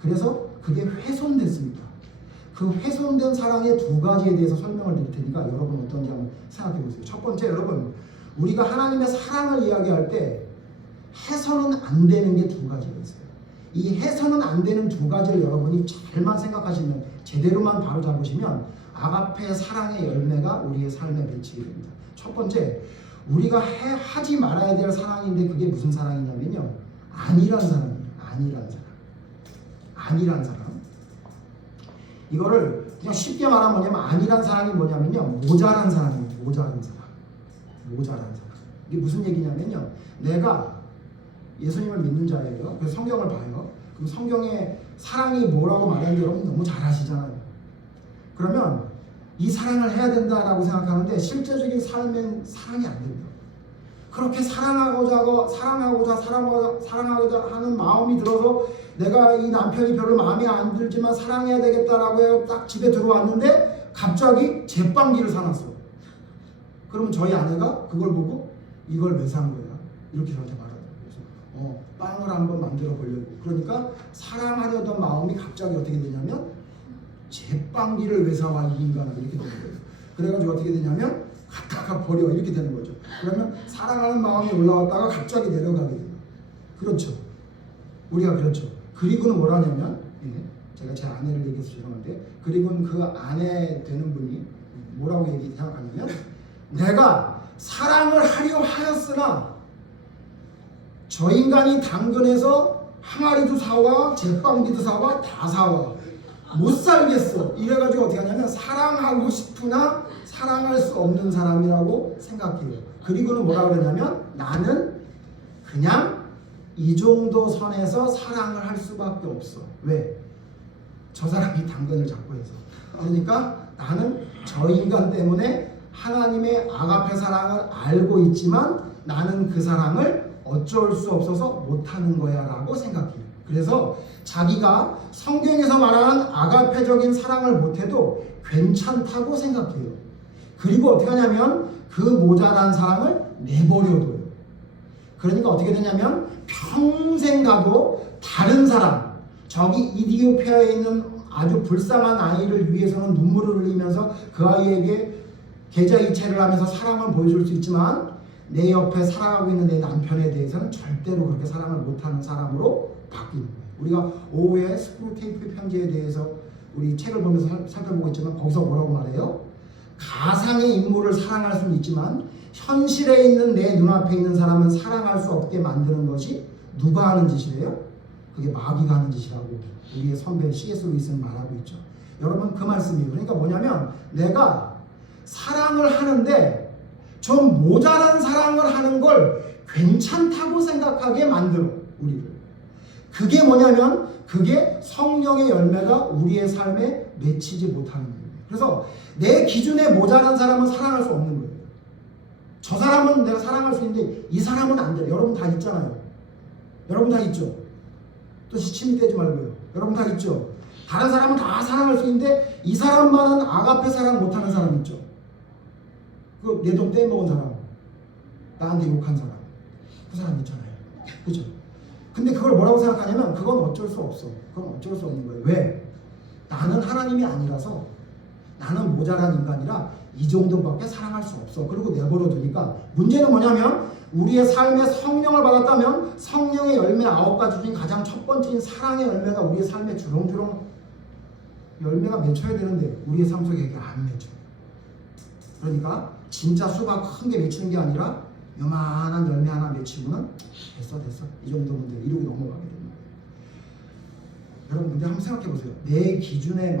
그래서 그게 훼손됐습니다. 그 훼손된 사랑의 두 가지에 대해서 설명을 드릴 테니까 여러분 어떤지 한번 생각해 보세요. 첫 번째, 여러분 우리가 하나님의 사랑을 이야기할 때 해서는 안 되는 게 두 가지가 있어요. 이 해서는 안 되는 두 가지를 여러분이 잘만 생각하시면 제대로만 바로잡으시면 아가페 사랑의 열매가 우리의 삶에 맺히게 됩니다. 첫 번째, 우리가 하지 말아야 될 사랑인데 그게 무슨 사랑이냐면요, 아니란 사랑이에요. 아니란 사랑. 이거를 그냥 쉽게 말하면 뭐냐면 아니란 사랑이 뭐냐면요, 모자란 사랑이에요. 모자란 사랑. 이게 무슨 얘기냐면요, 내가 예수님을 믿는 자예요. 그래서 성경을 봐요. 그럼 성경에 사랑이 뭐라고 말하는지 여러분 너무 잘 아시잖아요. 그러면 이 사랑을 해야 된다라고 생각하는데 실제적인 삶엔 사랑이 안 됩니다. 그렇게 사랑하고자 하는 마음이 들어서 내가 이 남편이 별로 마음에 안 들지만 사랑해야 되겠다라고 해서 딱 집에 들어왔는데 갑자기 제빵기를 사놨어. 그러면 저희 아내가 그걸 보고 이걸 왜 산 거야? 이렇게 저한테 말하더라고요. 그래서 빵을 한번 만들어 보려고. 그러니까 사랑하려던 마음이 갑자기 어떻게 되냐면 제빵기를 왜 사와 이 인간아 이렇게 되는 거예요. 그래가지고 어떻게 되냐면 갖다가 버려 이렇게 되는 거죠. 그러면 사랑하는 마음이 올라왔다가 갑자기 내려가게 돼요. 그렇죠. 우리가 그렇죠. 그리고는 뭐라냐면 제가 제 아내를 얘기해서 죄송한데 그리고는 그 아내 되는 분이 뭐라고 생각하냐면 내가 사랑을 하려 하였으나 저 인간이 당근에서 항아리도 사와 제빵기도 사와 다 사와 못 살겠어. 이래가지고 어떻게 하냐면 사랑하고 싶으나 사랑할 수 없는 사람이라고 생각해요. 그리고는 뭐라 그러냐면 나는 그냥 이 정도 선에서 사랑을 할 수밖에 없어. 왜? 저 사람이 당근을 잡고 해서. 그러니까 나는 저 인간 때문에 하나님의 아가페 사랑을 알고 있지만 나는 그 사랑을 어쩔 수 없어서 못하는 거야 라고 생각해요. 그래서 자기가 성경에서 말하는 아가페적인 사랑을 못해도 괜찮다고 생각해요. 그리고 어떻게 하냐면 그 모자란 사랑을 내버려둬요. 그러니까 어떻게 되냐면 평생 가도 다른 사람, 저기 이디오피아에 있는 아주 불쌍한 아이를 위해서는 눈물을 흘리면서 그 아이에게 계좌이체를 하면서 사랑을 보여줄 수 있지만 내 옆에 살아가고 있는 내 남편에 대해서는 절대로 그렇게 사랑을 못하는 사람으로 바뀌는 거예요. 우리가 오후에 스크루테이프 편지에 대해서 우리 책을 보면서 살펴보고 있지만 거기서 뭐라고 말해요? 가상의 인물을 사랑할 수는 있지만 현실에 있는 내 눈앞에 있는 사람은 사랑할 수 없게 만드는 것이 누가 하는 짓이래요? 그게 마귀가 하는 짓이라고 우리의 선배 C.S. 루이스는 말하고 있죠. 여러분 그 말씀이에요. 그러니까 뭐냐면 내가 사랑을 하는데 좀 모자란 사랑을 하는 걸 괜찮다고 생각하게 만들어 우리를. 그게 뭐냐면 그게 성령의 열매가 우리의 삶에 맺히지 못하는 거예요. 그래서 내 기준에 모자란 사람은 사랑할 수 없는 거예요. 저 사람은 내가 사랑할 수 있는데 이 사람은 안 돼. 여러분 다 있잖아요. 여러분 다 있죠. 또 시침이 떼지 말고요. 여러분 다 있죠. 다른 사람은 다 사랑할 수 있는데 이 사람만은 아가페 사랑 못하는 사람 있죠. 그 내 돈 떼먹은 사람, 나한테 욕한 사람, 그 사람 있잖아요. 그죠? 근데 그걸 뭐라고 생각하냐면 그건 어쩔 수 없어. 그건 어쩔 수 없는 거예요. 왜? 나는 하나님이 아니라서 나는 모자란 인간이라 이 정도밖에 사랑할 수 없어. 그리고 내버려 두니까 문제는 뭐냐면 우리의 삶에 성령을 받았다면 성령의 열매 9가지 중에 가장 첫 번째인 사랑의 열매가 우리의 삶에 주렁주렁 열매가 맺혀야 되는데 우리의 삶 속에 이게 안 맺혀. 그러니까 진짜 수박 큰 게 맺히는 게 아니라 요만한 열매 하나 맺히고는 됐어 이 정도면 돼 이러고 넘어가게 됩니다. 여러분 근데 한번 생각해 보세요. 내 기준에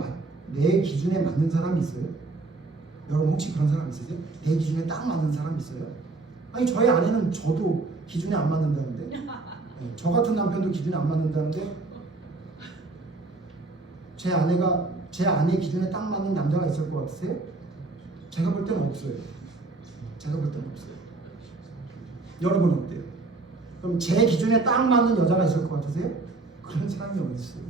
맞는 사람이 있어요? 여러분 혹시 그런 사람 있으세요? 내 기준에 딱 맞는 사람 있어요? 아니 저희 아내는 저도 기준에 안 맞는다는데 네, 저 같은 남편도 기준에 안 맞는다는데 제 아내 기준에 딱 맞는 남자가 있을 것 같으세요? 제가 볼 때는 없어요. 여러분 어때요? 그럼 제 기준에 딱 맞는 여자가 있을 것 같으세요? 그런 사람이 어디 있어요?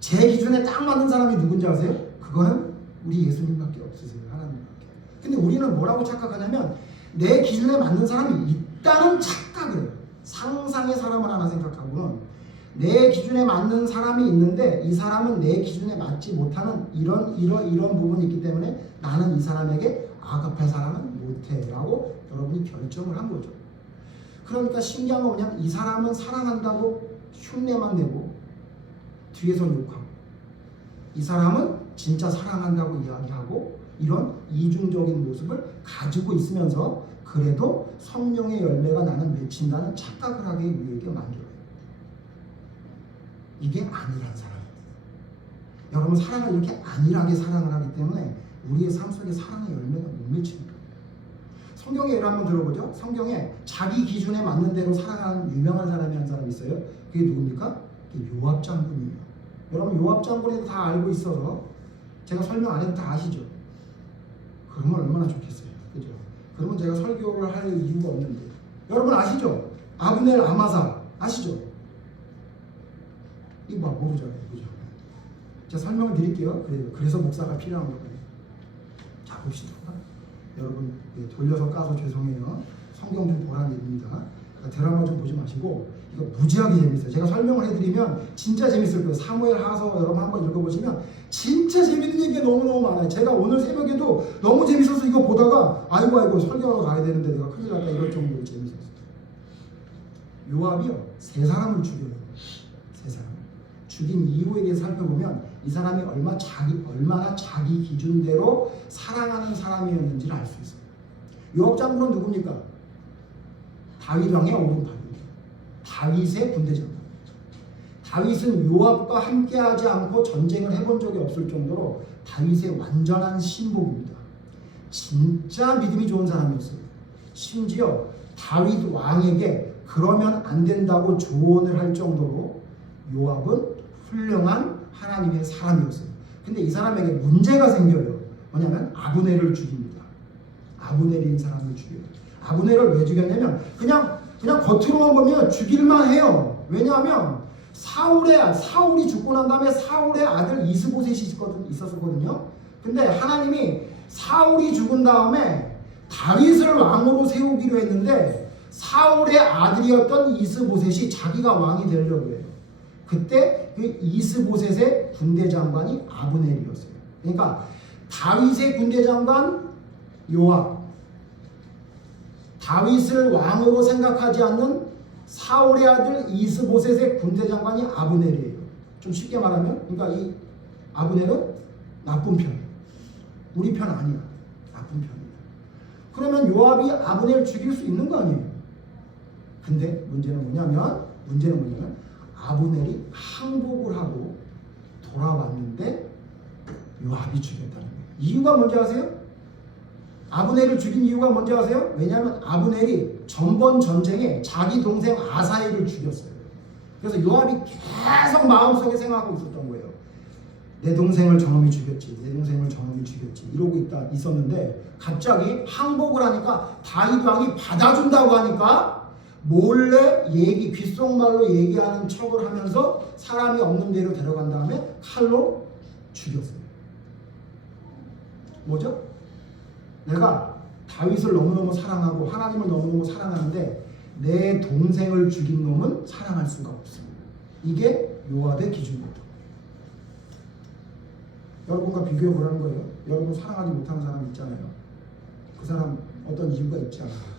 제 기준에 딱 맞는 사람이 누군지 아세요? 그거는 우리 예수님밖에 없으세요. 하나님밖에. 근데 우리는 뭐라고 착각하냐면 내 기준에 맞는 사람이 있다는 착각을 해요. 상상의 사람을 하나 생각하고는 내 기준에 맞는 사람이 있는데 이 사람은 내 기준에 맞지 못하는 이런 부분이 있기 때문에 나는 이 사람에게 아가페 사랑은 못해 라고 여러분이 결정을 한 거죠. 그러니까 신기한 건 뭐냐면 이 사람은 사랑한다고 흉내만 내고 뒤에서 욕하고 이 사람은 진짜 사랑한다고 이야기하고 이런 이중적인 모습을 가지고 있으면서 그래도 성령의 열매가 나는 맺힌다는 착각을 하게 우리에게 만들어요. 이게 안일한 사랑이에요. 여러분 사랑을 이렇게 안일하게 사랑을 하기 때문에 우리의 삶 속에 사랑의 열매가 못 맺힙니다. 성경의 예를 한번 들어보죠. 성경에 자기 기준에 맞는 대로 사랑하는 유명한 사람이 한 사람이 있어요. 그게 누굽니까? 그게 요압 장군이에요. 여러분 요압 장군에도 다 알고 있어서 제가 설명 안 해도 다 아시죠? 그러면 얼마나 좋겠어요. 그죠? 그러면 제가 설교를 할 이유가 없는데 여러분 아시죠? 아브넬 아마사 아시죠? 이거 모르잖아요. 그죠? 제가 설명을 드릴게요. 그래서 목사가 필요한 거예요. 자 봅시다. 여러분 돌려서 까서 죄송해요. 성경 좀 보라는 얘기입니다. 그러니까 드라마 좀 보지 마시고 이거 무지하게 재밌어요. 제가 설명을 해드리면 진짜 재밌을 거예요. 사무엘 하서 여러분 한번 읽어보시면 진짜 재밌는 얘기가 너무너무 많아요. 제가 오늘 새벽에도 너무 재밌어서 이거 보다가 아이고 설교하러 가야 되는데 내가 큰일 났다 이럴 정도로 재밌었어요. 요압이요 3사람을 죽여요. 3사람 죽인 이유에 대해 살펴보면 이 사람이 얼마나 자기 기준대로 사랑하는 사람이었는지를 알 수 있어요. 요압 장군은 누굽니까? 다윗 왕의 오른팔입니다. 다윗의 군대장관. 다윗은 요압과 함께하지 않고 전쟁을 해본 적이 없을 정도로 다윗의 완전한 신복입니다. 진짜 믿음이 좋은 사람이었어요. 심지어 다윗 왕에게 그러면 안 된다고 조언을 할 정도로 요압은 훌륭한 하나님의 사람이었어요. 근데 이 사람에게 문제가 생겨요. 뭐냐면 아브넬을 죽입니다. 아브넬인 사람을 죽여요. 아브넬을 왜 죽였냐면 그냥 겉으로만 보면 죽일만 해요. 왜냐하면 사울이 죽고 난 다음에 사울의 아들 이스보셋이 있었거든요. 근데 하나님이 사울이 죽은 다음에 다윗을 왕으로 세우기로 했는데 사울의 아들이었던 이스보셋이 자기가 왕이 되려고 해요. 그때 그 이스보셋의 군대 장관이 아브넬이었어요. 그러니까 다윗의 군대 장관 요압, 다윗을 왕으로 생각하지 않는 사울의 아들 이스보셋의 군대 장관이 아브넬이에요. 좀 쉽게 말하면 그러니까 이 아브넬은 나쁜 편, 우리 편 아니야. 나쁜 편이야. 그러면 요압이 아브넬을 죽일 수 있는 거 아니에요. 근데 문제는 뭐냐면 아브넬이 항복을 하고 돌아왔는데 요압이 죽였다는 거예요. 이유가 뭔지 아세요? 아브넬을 죽인 이유가 뭔지 아세요? 왜냐하면 아브넬이 전번 전쟁에 자기 동생 아사엘을 죽였어요. 그래서 요압이 계속 마음속에 생각하고 있었던 거예요. 내 동생을 저놈이 죽였지. 이러고 있었는데 갑자기 항복을 하니까 다윗 왕이 받아준다고 하니까 몰래 귓속말로 얘기하는 척을 하면서 사람이 없는 데로 데려간 다음에 칼로 죽였어요. 뭐죠? 내가 다윗을 너무너무 사랑하고 하나님을 너무너무 사랑하는데 내 동생을 죽인 놈은 사랑할 수가 없습니다. 이게 요압의 기준입니다. 여러분과 비교해 보라는 거예요. 여러분 사랑하지 못하는 사람 있잖아요. 그 사람 어떤 이유가 있지 않아요.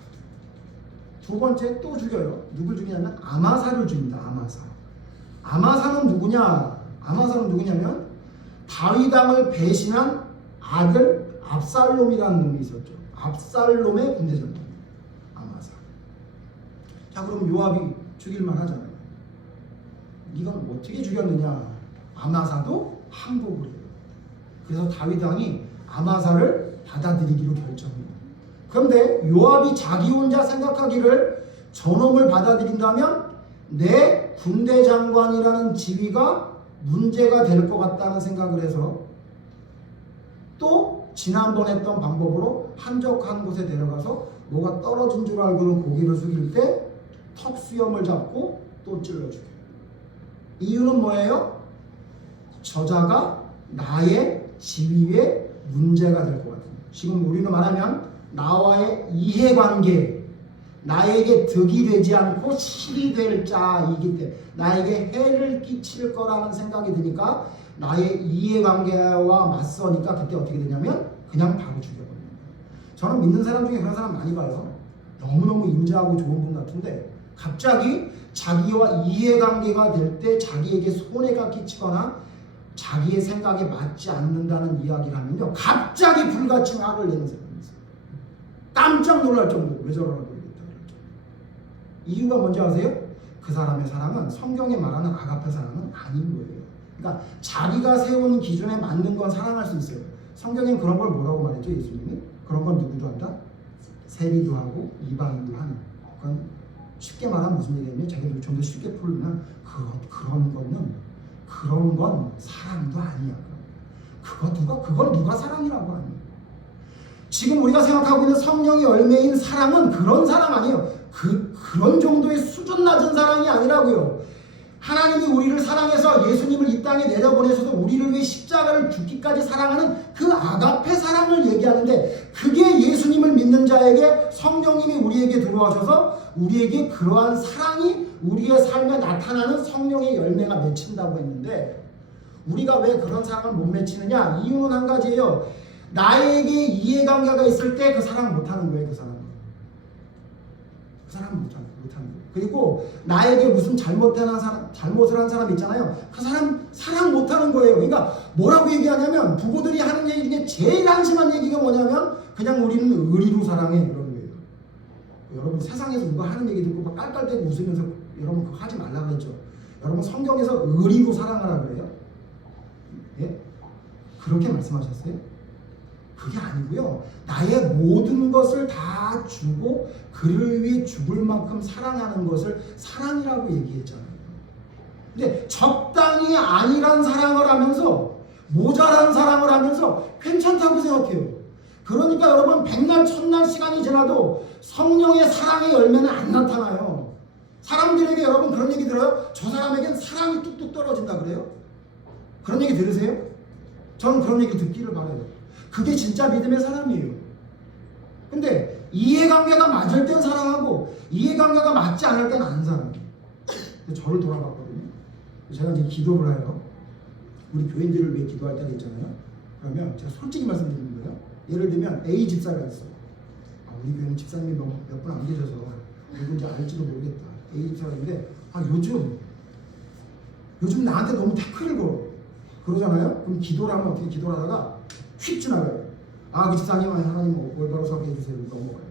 두 번째 또 죽여요. 누굴 죽이냐면 아마사를 죽입니다. 아마사는 누구냐면 다윗 왕을 배신한 아들 압살롬이라는 놈이 있었죠. 압살롬의 군대 장관 아마사. 자, 그럼 요압이 죽일만 하잖아요. 이건 어떻게 죽였느냐? 아마사도 항복을 해요. 그래서 다윗 왕이 아마사를 받아들이기로 결정해요. 그런데 요압이 자기 혼자 생각하기를 저놈을 받아들인다면 내 군대 장관이라는 지위가 문제가 될 것 같다는 생각을 해서 또 지난번 했던 방법으로 한적한 곳에 내려가서 뭐가 떨어진 줄 알고는 고개를 숙일 때 턱수염을 잡고 또 찔러 죽여요. 이유는 뭐예요? 저자가 나의 지위에 문제가 될 것 같아요. 지금 우리는 말하면 나와의 이해관계, 나에게 득이 되지 않고 실이 될 자이기 때문에 나에게 해를 끼칠 거라는 생각이 드니까 나의 이해관계와 맞서니까 그때 어떻게 되냐면 그냥 바로 죽여버려요. 저는 믿는 사람 중에 그런 사람 많이 봐요. 너무너무 인자하고 좋은 분 같은데 갑자기 자기와 이해관계가 될 때 자기에게 손해가 끼치거나 자기의 생각에 맞지 않는다는 이야기를 하면요, 갑자기 불같이 화를 내는 사람이 있어요. 깜짝 놀랄 정도로 왜 저러나 모르겠다. 이유가 뭔지 아세요? 그 사람의 사랑은 성경에 말하는 아가페 사랑은 아닌 거예요. 그러니까 자기가 세운 기준에 맞는 건 사랑할 수 있어요. 성경엔 그런 걸 뭐라고 말했죠? 예수님이? 그런 건 누구도 한다? 세리도 하고 이방인도 하는. 그건 쉽게 말하면 무슨 얘기냐면 자기를 좀 더 쉽게 풀면 그런 건 사랑도 아니야. 그걸 누가 사랑이라고 하니? 지금 우리가 생각하고 있는 성령의 열매인 사랑은 그런 사랑 아니에요. 그런 정도의 수준 낮은 사랑이 아니라고요. 하나님이 우리를 사랑해서 예수님을 이 땅에 내려보내셔서 우리를 위해 십자가를 죽기까지 사랑하는 그 아가페 사랑을 얘기하는데, 그게 예수님을 믿는 자에게 성령님이 우리에게 들어와셔서 우리에게 그러한 사랑이 우리의 삶에 나타나는 성령의 열매가 맺힌다고 했는데, 우리가 왜 그런 사랑을 못 맺히느냐? 이유는 한 가지예요. 나에게 이해관계가 있을 때 그 사랑 못하는 거예요. 그 사람 못하는 거예요. 그리고 나에게 무슨 잘못을 한 사람 있잖아요. 그 사람 사랑 못하는 거예요. 그러니까 뭐라고 얘기하냐면, 부부들이 하는 얘기 중에 제일 한심한 얘기가 뭐냐면 그냥 우리는 의리로 사랑해, 이런 거예요. 여러분, 세상에서 누가 하는 얘기 듣고 막 깔깔대고 웃으면서 여러분 그거 하지 말라 그랬죠. 여러분, 성경에서 의리로 사랑하라 그래요? 예? 그렇게 말씀하셨어요? 그게 아니고요. 나의 모든 것을 다 주고 그를 위해 죽을 만큼 사랑하는 것을 사랑이라고 얘기했잖아요. 근데 적당히 아니란 사랑을 하면서, 모자란 사랑을 하면서 괜찮다고 생각해요. 그러니까 여러분, 백날 천날 시간이 지나도 성령의 사랑의 열매는 안 나타나요. 사람들에게 여러분 그런 얘기 들어요? 저 사람에겐 사랑이 뚝뚝 떨어진다 그래요? 그런 얘기 들으세요? 저는 그런 얘기 듣기를 바라요. 그게 진짜 믿음의 사람이에요. 근데 이해관계가 맞을 땐 사랑하고 이해관계가 맞지 않을 땐 안 사랑해요. 저를 돌아봤거든요. 제가 이제 기도를 해요. 우리 교인들을 위해 기도할 때가 있잖아요. 그러면 제가 솔직히 말씀드리는 거예요. 예를 들면 A 집사가 있어요. 우리 교회는 집사님이 몇 분 안 계셔서 누군지 알지도 모르겠다. A 집사가 있는데 요즘 나한테 너무 태클을 걸어. 그러잖아요. 그럼 기도를 하면 어떻게 기도를 하다가 휙 지나가요. 그 집사님, 하나님 올바로 서게 해주세요. 넘어가요.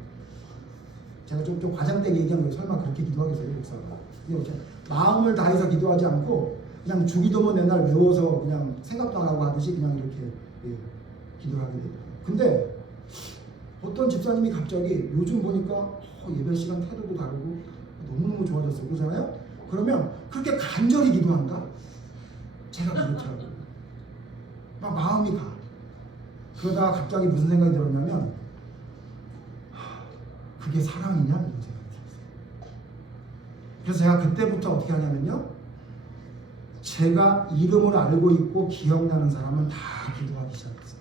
제가 좀 과장되게 얘기한 거예요. 설마 그렇게 기도하겠어요, 목사가? 마음을 다해서 기도하지 않고 그냥 주기도문 맨날 외워서 그냥 생각도 안 하고 하듯이 그냥 이렇게 기도를 하게 돼요. 근데 어떤 집사님이 갑자기 요즘 보니까 예배 시간 태도도 다르고 너무너무 좋아졌어요. 그러잖아요? 그러면 그렇게 간절히 기도한다? 제가 그렇더라고요. 막 마음이 가. 그러다가 갑자기 무슨 생각이 들었냐면, 그게 사랑이냐? 이런 생각이 들었어요. 그래서 제가 그때부터 어떻게 하냐면요, 제가 이름을 알고 있고 기억나는 사람은 다 기도하기 시작했어요.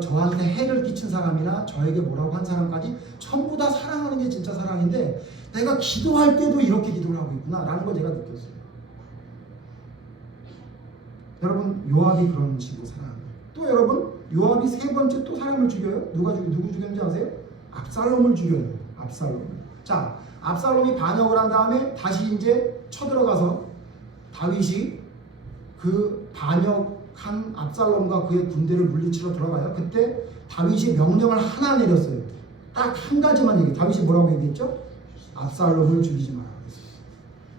저한테 해를 끼친 사람이나 저에게 뭐라고 한 사람까지 전부 다 사랑하는 게 진짜 사랑인데, 내가 기도할 때도 이렇게 기도를 하고 있구나 라는 걸 제가 느꼈어요. 여러분, 요압이 그런 식으로 사랑합니다. 또 여러분, 요압이 세 번째 또 사람을 죽여요. 누구 죽였는지 아세요? 압살롬을 죽여요. 압살롬. 자, 압살롬이 반역을 한 다음에 다시 이제 쳐들어가서 다윗이 그 반역한 압살롬과 그의 군대를 물리치러 들어가요. 그때 다윗이 명령을 하나 내렸어요. 딱 한 가지만 얘기해요. 다윗이 뭐라고 얘기했죠? 압살롬을 죽이지 마라 그랬어요.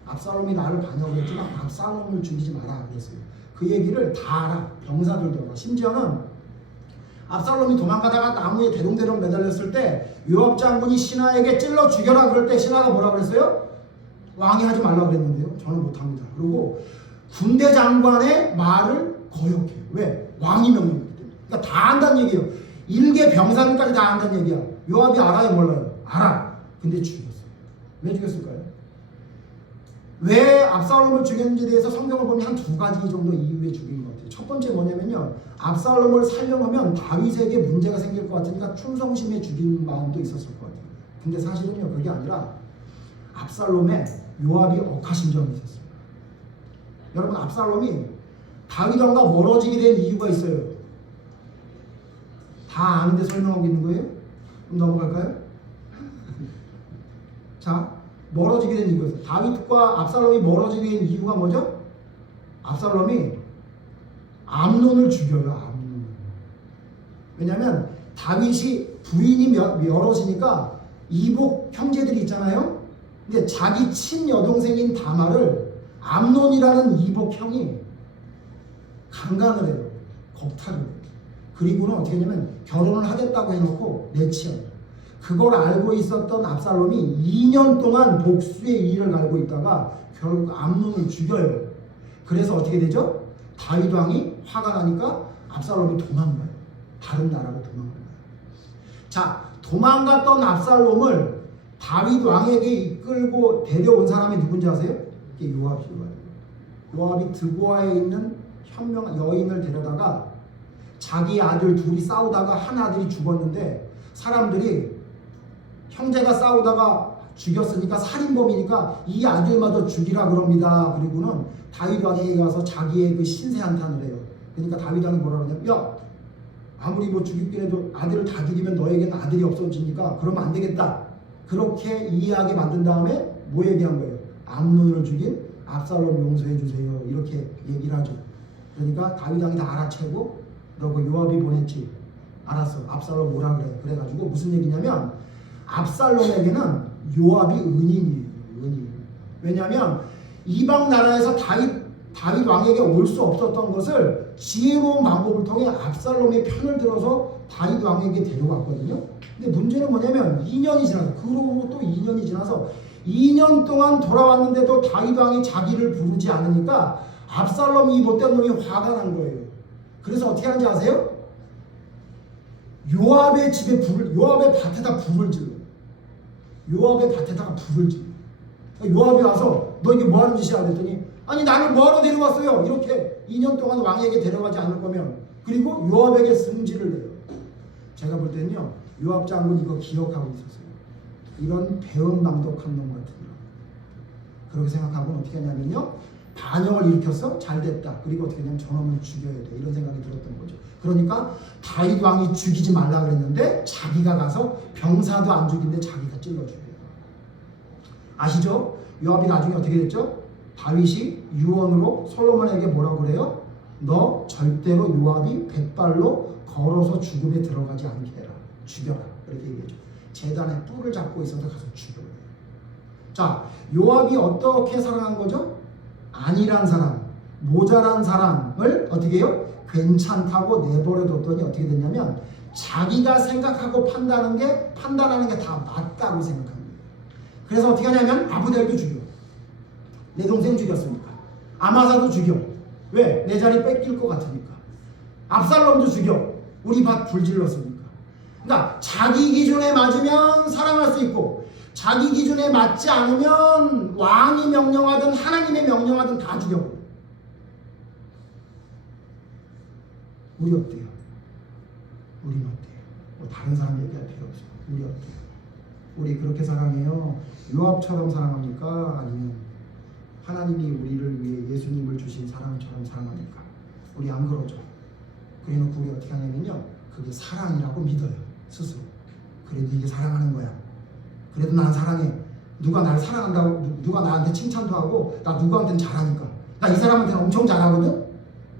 압살롬이 나를 반역을 했지만 압살롬을 죽이지 마라 그랬어요. 그 얘기를 다 알아. 병사들도 알아. 심지어는 압살롬이 도망가다가 나무에 대롱대롱 매달렸을 때 요압 장군이 신하에게 찔러 죽여라 그럴 때 신하가 뭐라 그랬어요? 왕이 하지 말라 그랬는데요. 저는 못합니다. 그리고 군대 장관의 말을 거역해요. 왜? 왕이 명령했기 때문에. 그러니까 다 안다는 얘기예요. 일개 병사들까지 다 안다는 얘기야. 요압이 알아요, 몰라요? 알아. 근데 죽였어요. 왜 죽였을까요? 왜 압살롬을 죽였는지에 대해서 성경을 보면 한 두 가지 정도 이유에 죽인 것 같아요. 첫 번째 뭐냐면요, 압살롬을 살려놓으면 다윗에게 문제가 생길 것 같으니까 충성심에 죽인 마음도 있었을 것 같아요. 근데 사실은요, 그게 아니라 압살롬에 요압이 억하신 점이 있었어요. 여러분, 압살롬이 다윗왕과 멀어지게 된 이유가 있어요. 다 아는데 설명하고 있는 거예요? 그럼 넘어갈까요? 자, 멀어지게 된 이유가 있어요. 다윗과 압살롬이 멀어지게 된 이유가 뭐죠? 압살롬이 암논을 죽여요. 암논. 왜냐하면 다윗이 부인이 여럿이니까 이복 형제들이 있잖아요. 근데 자기 친여동생인 다말을 암논이라는 이복 형이 강간을 해요. 겁탈을 해요. 그리고는 어떻게 했냐면 결혼을 하겠다고 해놓고 내치어요. 그걸 알고 있었던 압살롬이 2년 동안 복수의 일을 갈고 있다가 결국 암논을 죽여요. 그래서 어떻게 되죠? 다윗 왕이 화가 나니까 압살롬이 도망가요. 다른 나라로 도망가요. 자, 도망갔던 압살롬을 다윗 왕에게 이끌고 데려온 사람이 누군지 아세요? 이게 요압이에요. 요압이 드보아에 있는 현명 여인을 데려다가 자기 아들 둘이 싸우다가 한 아들이 죽었는데 사람들이 형제가 싸우다가 죽였으니까 살인범이니까 이 아들마저 죽이라 그럽니다. 그리고는 다윗 왕에게 가서 자기의 그 신세 한탄을 해요. 그러니까 다윗 왕이 뭐라 그러냐면, 야, 아무리 뭐 죽이긴 해도 아들을 다 죽이면 너에게는 아들이 없어지니까 그러면 안 되겠다. 그렇게 이해하게 만든 다음에 뭐 얘기한 거예요? 암논을 죽인 압살롬 용서해 주세요. 이렇게 얘기를 하죠. 그러니까 다윗 왕이 다 알아채고, 너 그 요압이 보냈지? 알았어. 압살롬 오라 그래. 그래가지고 무슨 얘기냐면 압살롬에게는 요압이 은인이에요. 은인. 왜냐하면 이방 나라에서 다윗 왕에게 올 수 없었던 것을 지혜로운 방법을 통해 압살롬의 편을 들어서 다윗 왕에게 데려왔거든요. 근데 문제는 뭐냐면 2년이 지나서, 그러고 또 2년이 지나서 2년 동안 돌아왔는데도 다윗 왕이 자기를 부르지 않으니까 압살롬이 이 못된 놈이 화가 난 거예요. 그래서 어떻게 하는지 아세요? 요압의 요압의 밭에다 불을 질러. 요압의 밭에다가 불을 질러. 요압이 와서 너 이게 뭐 하는 짓이야? 그랬더니 아니 나를 뭐하러 데려왔어요? 이렇게 2년 동안 왕에게 데려가지 않을 거면. 그리고 요압에게 승질을 내요. 제가 볼 때는요, 요압 장군 이거 기억하고 있었어요. 이런 배은망덕한 놈 같은 거. 그렇게 생각하고 어떻게 하냐면요, 반역을 일으켰어? 잘 됐다. 그리고 어떻게 하냐면 저놈을 죽여야 돼. 이런 생각이 들었던 거죠. 그러니까 다윗 왕이 죽이지 말라 그랬는데 자기가 가서 병사도 안 죽인데 자기가 찔러 죽여요. 아시죠? 요압이 나중에 어떻게 됐죠? 다윗이 유언으로 솔로몬에게 뭐라고 그래요? 너 절대로 요압이 백발로 걸어서 죽음에 들어가지 않게 해라. 죽여라. 그렇게 얘기했죠. 제단에 뿔을 잡고 있어서 가서 죽여라. 자, 요압이 어떻게 사랑한 거죠? 아니란 사람, 모자란 사람을 어떻게 해요? 괜찮다고 내버려뒀더니 어떻게 됐냐면 자기가 생각하고 판단하는 게 다 맞다고 생각합니다. 그래서 어떻게 하냐면 아브넬도 죽여. 내 동생 죽였으니까. 아마사도 죽여. 왜? 내 자리 뺏길 것 같으니까. 압살롬도 죽여. 우리 밭 불질렀으니까. 그러니까 자기 기준에 맞으면 사랑할 수 있고 자기 기준에 맞지 않으면 왕이 명령하든 하나님의 명령하든 다 죽여버려. 우리 어때요? 우리는 어때요? 뭐 다른 사람 얘기할 필요 없어요. 우리 어때요? 우리 그렇게 사랑해요? 요압처럼 사랑합니까? 아니면 하나님이 우리를 위해 예수님을 주신 사랑처럼 사랑합니까? 우리 안 그러죠. 그래놓고 우리 어떻게 하냐면요, 그게 사랑이라고 믿어요. 스스로. 그래도 이게 사랑하는 거야. 그래도 난 사랑해. 누가 나를 사랑한다고, 누가 나한테 칭찬도 하고 나 누구한테는 잘하니까. 나 이 사람한테는 엄청 잘하거든?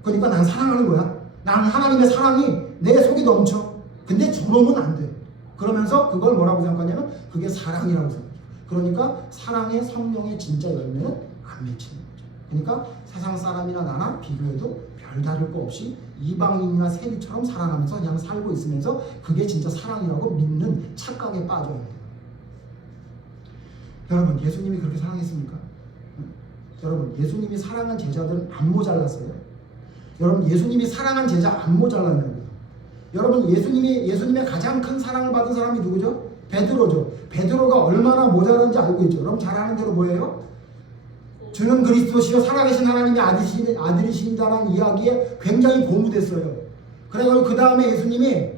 그러니까 난 사랑하는 거야. 난 하나님의 사랑이 내 속에 넘쳐. 근데 저놈은 안 돼. 그러면서 그걸 뭐라고 생각하냐면 그게 사랑이라고 생각해요. 그러니까 사랑의 성령의 진짜 열매는 안 맺히는 거죠. 그러니까 세상 사람이나 나나 비교해도 별다를 거 없이 이방인이나 세리처럼 사랑하면서 그냥 살고 있으면서 그게 진짜 사랑이라고 믿는 착각에 빠져야 돼요. 여러분, 예수님이 그렇게 사랑했습니까? 여러분, 예수님이 사랑한 제자들은 안 모자랐어요. 여러분, 예수님이 사랑한 제자 안 모자랐냐고요. 여러분, 예수님의 가장 큰 사랑을 받은 사람이 누구죠? 베드로죠. 베드로가 얼마나 모자란지 알고 있죠. 여러분 잘 아는 대로 뭐예요? 주는 그리스도시요 살아계신 하나님의 아들이신다라는 이야기에 굉장히 고무됐어요. 그래서 그 다음에 예수님이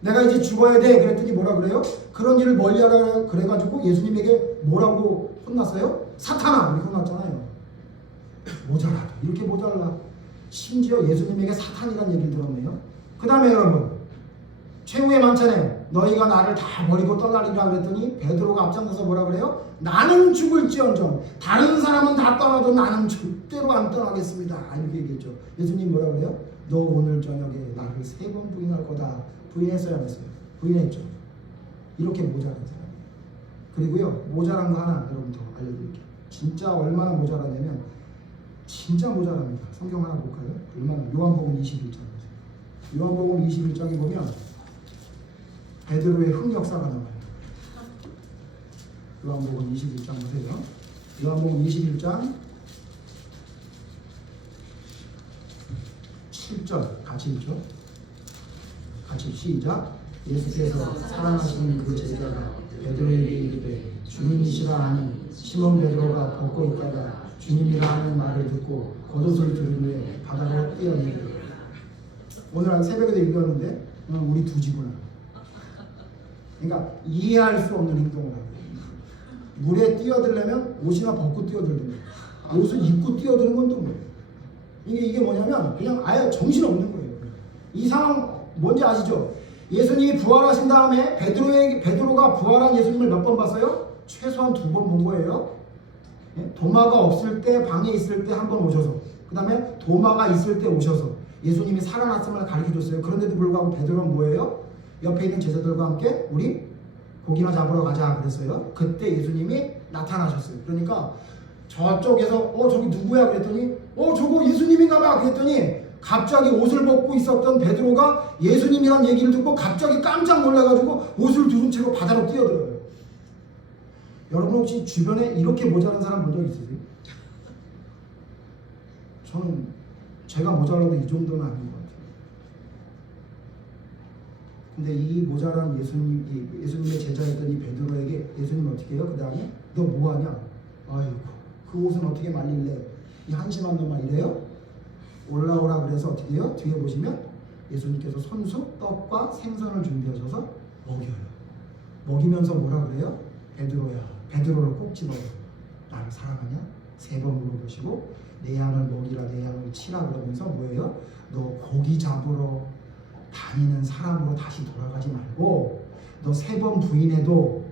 내가 이제 죽어야 돼 그랬더니 뭐라 그래요? 그런 일을 멀리하라 그래가지고 예수님에게 뭐라고 혼났어요? 사탄아 이렇게 혼났잖아요. 모자라 이렇게 모자라. 심지어 예수님에게 사탄이라는 얘기를 들었네요. 그 다음에 여러분 최후의 만찬에 너희가 나를 다 버리고 떠나리라 그랬더니 베드로가 앞장서서 뭐라 그래요? 나는 죽을지언정 다른 사람은 다 떠나도 나는 절대로 안 떠나겠습니다. 이렇게 얘기했죠. 예수님 뭐라 그래요? 너 오늘 저녁에 나를 3번 부인할 거다. 부인했어요 안 했어요? 부인했죠. 이렇게 모자란 사람이에요. 그리고요 모자란 거 하나 여러분 더 알려드릴게요. 진짜 얼마나 모자라냐면 진짜 모자랍니다. 성경 하나 볼까요? 얼마나? 요한복음 21장 보세요. 요한복음 21장에 보면 베드로의 흑역사가 나와요. 요한복음 21장 보세요. 요한복음 21장 7절 같이 읽죠. 같이 시작. 예수께서 사랑하시는 그 제자가 베드로에게 이르되 주님이시라 하니 시몬 베드로가 벗고 있다가 주님이라 하는 말을 듣고 겉옷을 들으며 바다로 뛰어내리더라. 오늘 한 새벽에도 읽었는데 우리 두 지구나. 그러니까 이해할 수 없는 행동을 하고 물에 뛰어들려면 옷이나 벗고 뛰어들는 거예요. 옷을 입고 뛰어드는 건 또 뭐예요? 이게 뭐냐면 그냥 아예 정신없는 거예요. 이 상황 뭔지 아시죠? 예수님이 부활하신 다음에 베드로가 부활한 예수님을 몇 번 봤어요? 최소한 2번 본 거예요. 도마가 없을 때 방에 있을 때 한 번 오셔서 그 다음에 도마가 있을 때 오셔서 예수님이 살아났음을 가르쳐줬어요. 그런데도 불구하고 베드로는 뭐예요? 옆에 있는 제자들과 함께 우리 고기나 잡으러 가자 그랬어요. 그때 예수님이 나타나셨어요. 그러니까 저쪽에서 저기 누구야 그랬더니 저거 예수님인가 봐 그랬더니 갑자기 옷을 벗고 있었던 베드로가 예수님이란 얘기를 듣고 갑자기 깜짝 놀라가지고 옷을 두른 채로 바다로 뛰어들어요. 여러분 혹시 주변에 이렇게 모자란 사람 본 적 있으세요? 저는 제가 모자라도 이 정도는 아닌 것 같아요. 근데 이 모자란 예수님의 제자였던 이 베드로에게 예수님 어떻게 해요? 그 다음에 너 뭐하냐? 아이고 그 옷은 어떻게 말릴래? 이 한심한 놈아 이래요? 올라오라 그래서 어떻게 해요? 뒤에 보시면 예수님께서 손수 떡과 생선을 준비하셔서 먹여요. 먹이면서 뭐라 그래요? 베드로야 베드로를 꼭 집어요. 나를 사랑하냐? 3번 물어보시고 내 양을 먹이라 내 양을 치라 그러면서 뭐예요? 너 고기 잡으러 다니는 사람으로 다시 돌아가지 말고 너 3번 부인해도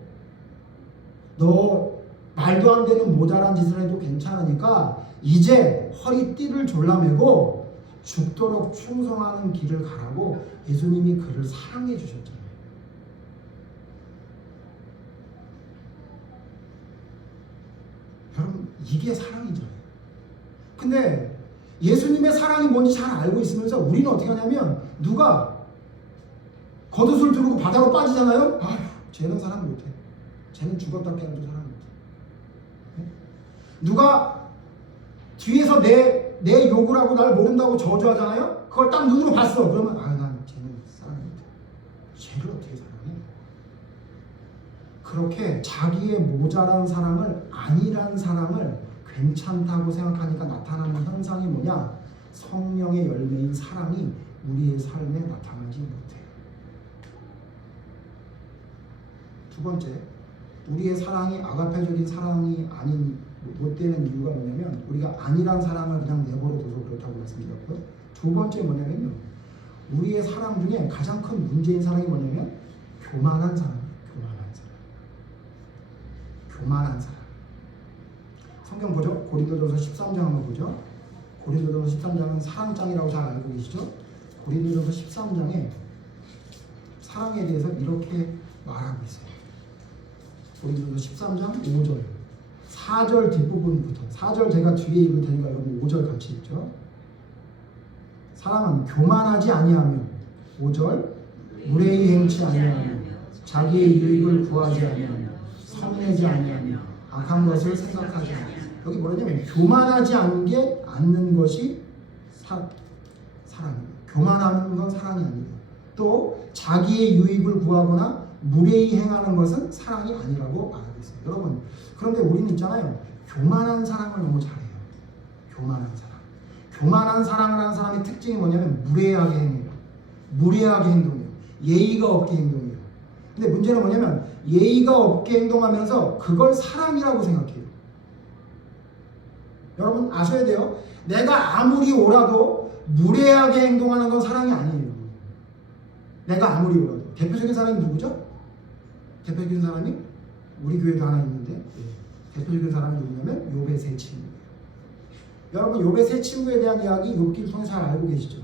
너 말도 안 되는 모자란 짓을 해도 괜찮으니까 이제 허리띠를 졸라매고 죽도록 충성하는 길을 가라고 예수님이 그를 사랑해 주셨잖아요. 여러분 이게 사랑이죠. 근데 예수님의 사랑이 뭔지 잘 알고 있으면서 우리는 어떻게 하냐면 누가 겉옷을 두르고 바다로 빠지잖아요. 아휴 쟤는 사랑 못해. 쟤는 죽었다 깨어도 사랑 못해. 누가 뒤에서 내 욕을 하고 날 모른다고 저주하잖아요. 그걸 딱 눈으로 봤어. 그러면 난 쟤는 사랑 못해. 쟤를 어떻게 사랑해? 그렇게 자기의 모자란 사람을 아니란 사람을 괜찮다고 생각하니까 나타나는 현상이 뭐냐? 성령의 열매인 사랑이 우리의 삶에 나타나지 못해요. 두 번째, 우리의 사랑이 아가페적인 사랑이 아닌 못 되는 이유가 뭐냐면 우리가 아니란 사랑을 그냥 내버려둬서 그렇다고 말씀드렸고요. 두 번째 뭐냐면요, 우리의 사랑 중에 가장 큰 문제인 사랑이 뭐냐면 교만한 사랑이에요. 교만한 사랑. 성경 보죠. 고린도전서 13장 한번 보죠. 고린도전서 13장은 사랑장이라고 잘 알고 계시죠? 고린도전서 13장에 사랑에 대해서 이렇게 말하고 있어요. 고린도전서 13장 5절 4절 뒷부분부터 4절 제가 뒤에 읽을 테니까 여러분 5절 같이 읽죠. 사랑은 교만하지 아니하며 5절 무례히 행치 아니하며 자기의 유익을 구하지 아니하며 성내지 아니하며 악한 것을 생각하지 아니하며 여기 뭐냐면 교만하지 않는 것이 사랑입니다. 교만하는 건 사랑이 아니에요. 또 자기의 유익을 구하거나 무례히 행하는 것은 사랑이 아니라고 말하고 있어요. 여러분 그런데 우리는 있잖아요. 교만한 사랑을 너무 잘해요. 교만한 사랑. 교만한 사랑을 하는 사람의 특징이 뭐냐면 무례하게 행해요. 무례하게 행동해요. 예의가 없게 행동해요. 근데 문제는 뭐냐면 예의가 없게 행동하면서 그걸 사랑이라고 생각해요. 여러분 아셔야 돼요. 내가 아무리 옳아도 무례하게 행동하는 건 사랑이 아니에요. 내가 아무리 옳아도. 대표적인 사람이 누구죠? 대표적인 사람이 우리 교회도 하나 있는데 대표적인 사람이 누구냐면 욥의 세 친구예요. 여러분 욥의 세 친구에 대한 이야기 욥기를 통해 잘 알고 계시죠?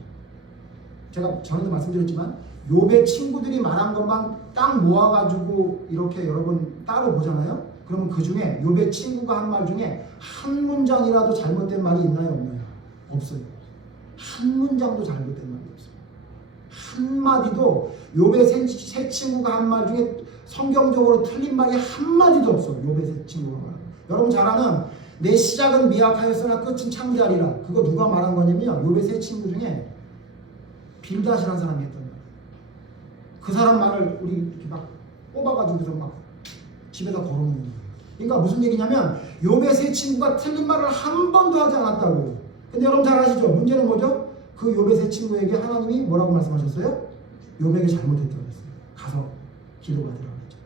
제가 전에도 말씀드렸지만 욥의 친구들이 말한 것만 딱 모아가지고 이렇게 여러분 따로 보잖아요. 그러면 그 중에 욥의 친구가 한 말 중에 한 문장이라도 잘못된 말이 있나요? 없나요? 없어요. 한 문장도 잘못된 말이 없어요. 한마디도 욥의 세 친구가 한 말 중에 성경적으로 틀린 말이 한마디도 없어요. 욥의 세 친구가 말한. 여러분 잘 아는 내 시작은 미약하였으나 끝은 창대하리라. 그거 누가 말한 거냐면요. 욥의 세 친구 중에 빌닷이라는 사람이 했던 거예요. 그 사람 말을 우리 이렇게 막 뽑아가지고서 막 집에다 걸어놓는 거예요. 그러니까 무슨 얘기냐면 욥의 세 친구가 틀린 말을 한 번도 하지 않았다고. 근데 여러분 잘 아시죠? 문제는 뭐죠? 그 욥의 세 친구에게 하나님이 뭐라고 말씀하셨어요? 욥에게 잘못했다고 했어요. 가서 기도받으라고 했죠.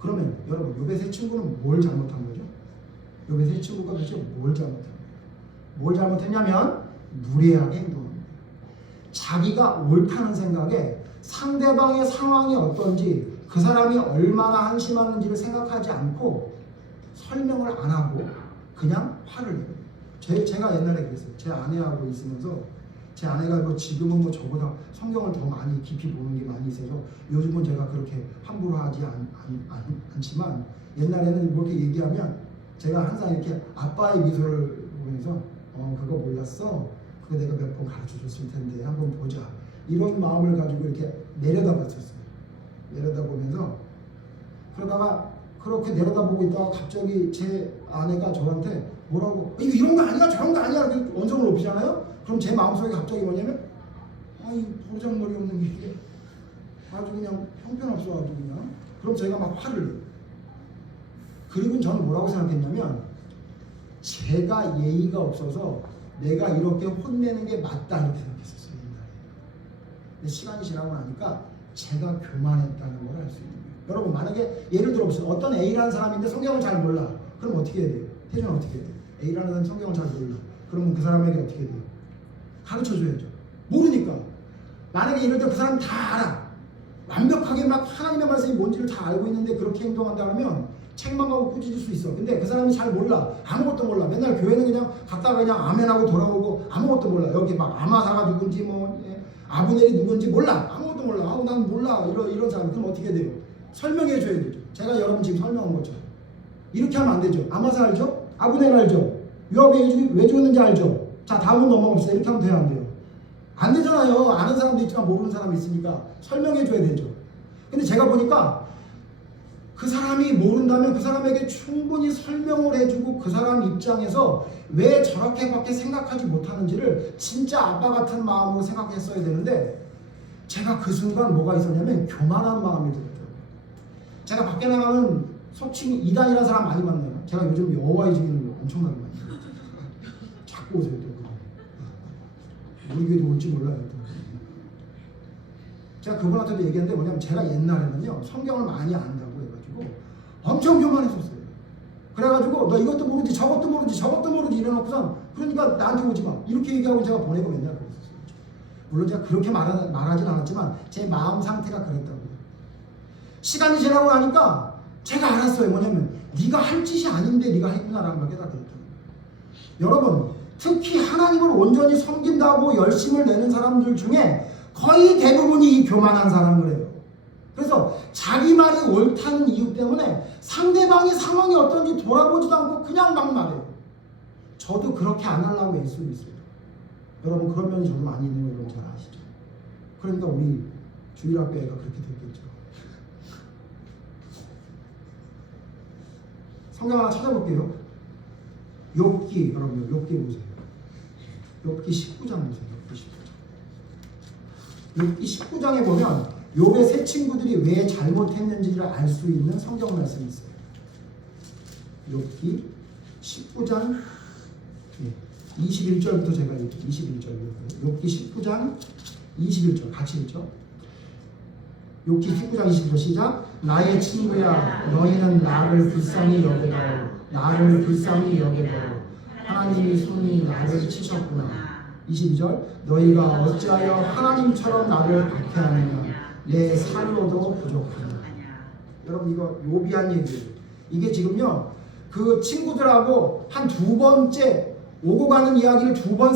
그러면 여러분 욥의 세 친구는 뭘 잘못한 거죠? 욥의 세 친구가 도대체 뭘 잘못한 거예요? 뭘 잘못했냐면 무례하게 행동합니다. 자기가 옳다는 생각에 상대방의 상황이 어떤지 그 사람이 얼마나 한심하는지를 생각하지 않고 설명을 안 하고 그냥 화를 내요. 제가 옛날에 그랬어요. 제 아내하고 있으면서 제 아내가 뭐 지금은 뭐 저보다 성경을 더 많이 깊이 보는 게 많이 있어서 요즘은 제가 그렇게 함부로 하지 않지만 옛날에는 이렇게 얘기하면 제가 항상 이렇게 아빠의 미소를 보면서 그거 몰랐어? 그거 내가 몇 번 가르쳐 줬을 텐데 한번 보자. 이런 마음을 가지고 이렇게 내려다봤었어요. 내려다보면서 그러다가 그렇게 내려다보고 있다가 갑자기 제 아내가 저한테 뭐라고 이거 이런 거 아니야 저런 거 아니야 이렇게 언성을 높이잖아요. 그럼 제 마음속에 갑자기 뭐냐면 이 버르장머리 없는 게 아주 그냥 형편없어 아주 그냥. 그럼 제가 막 화를 내요. 그리고 저는 뭐라고 생각했냐면 제가 예의가 없어서 내가 이렇게 혼내는 게 맞다 이렇게 생각했었어요. 근데 시간이 지나고 나니까 제가 교만했다는 걸 알 수 있는 거예요. 여러분 만약에 예를 들어보세요. 어떤 A라는 사람인데 성경을 잘 몰라. 그럼 어떻게 해야 돼요? 태준은 어떻게 해야 돼요? A라는 사람이 성경을 잘 몰라. 그러면 그 사람에게 어떻게 해야 돼요? 가르쳐줘야죠. 모르니까. 만약에 예를 들어 그 사람이 다 알아. 완벽하게 막 하나님의 말씀이 뭔지를 다 알고 있는데 그렇게 행동한다 그러면 책망하고 꾸짖을 수 있어. 근데 그 사람이 잘 몰라. 아무것도 몰라. 맨날 교회는 그냥 갔다가 그냥 아멘하고 돌아오고 아무것도 몰라. 여기 막 아마사가 누군지 뭐 아브넬이 누군지 몰라. 아무것도 몰라. 난 몰라. 이런 사람. 그럼 어떻게 돼요? 설명해 줘야 되죠. 제가 여러분 지금 설명한 것처럼. 이렇게 하면 안 되죠. 아마사 알죠? 아브넬 알죠? 요압이 왜 죽었는지 알죠? 자 다음은 넘어갑시다. 이렇게 하면 돼요? 안 돼요? 안 되잖아요. 아는 사람도 있지만 모르는 사람이 있으니까 설명해 줘야 되죠. 근데 제가 보니까 그 사람이 모른다면 그 사람에게 충분히 설명을 해주고 그 사람 입장에서 왜 저렇게밖에 생각하지 못하는지를 진짜 아빠 같은 마음으로 생각했어야 되는데 제가 그 순간 뭐가 있었냐면 교만한 마음이 들었더라고요. 제가 밖에 나가면 속칭 이단이라는 사람 많이 만나요. 제가 요즘 여호와의 증인을 엄청나게 많이 만나요. 자꾸 오세요. 또 우리 교회도 올지 몰라요. 또. 제가 그분한테도 얘기했는데 뭐냐면 제가 옛날에는요 성경을 많이 안다고 해가지고 엄청 교만했었어요. 그래가지고 너 이것도 모르지 저것도 모르지 이래놓고선 그러니까 나한테 오지 마 이렇게 얘기하고 제가 보내고 맨날 그랬었어요. 물론 제가 그렇게 말하진 않았지만 제 마음 상태가 그랬다고요. 시간이 지나고 나니까 제가 알았어요. 뭐냐면 네가 할 짓이 아닌데 네가 했구나라는 걸 깨닫게 됐다고요. 여러분 특히 하나님을 온전히 섬긴다고 열심을 내는 사람들 중에 거의 대부분이 이 교만한 사람을 해요. 그래서 자기 말이 옳다는 이유 때문에 상대방의 상황이 어떤지 돌아보지도 않고 그냥 막 말해요. 저도 그렇게 안 하려고 애쓰고 있어요. 여러분 그런 면이 저도 많이 있는 거 여러분 잘 아시죠? 그러니까 우리 주일학교회가 그렇게 됐겠죠. 성경 하나 찾아볼게요. 욥기, 여러분 욥기 보세요. 욥기 19장 보세요. 욥기 19장에 보면 욥의 세 친구들이 왜 잘못했는지를 알 수 있는 성경 말씀이 있어요. 욥기 19장 21절부터 제가 21절 욥기 19장 21절 같이 읽죠. 욥기 19장 21절 시작. 나의 친구야 너희는 나를 불쌍히 여겨다오 나를 불쌍히 여겨다오 하나님이 손이 나를 치셨구나. 22절 너희가 어찌하여 하나님처럼 나를 박해하느냐 내 살로도 부족하냐. 여러분 이거 욥이 한 얘기예요. 이게 지금요 그 친구들하고 한 두 번째 오고 가는 이야기를 두 번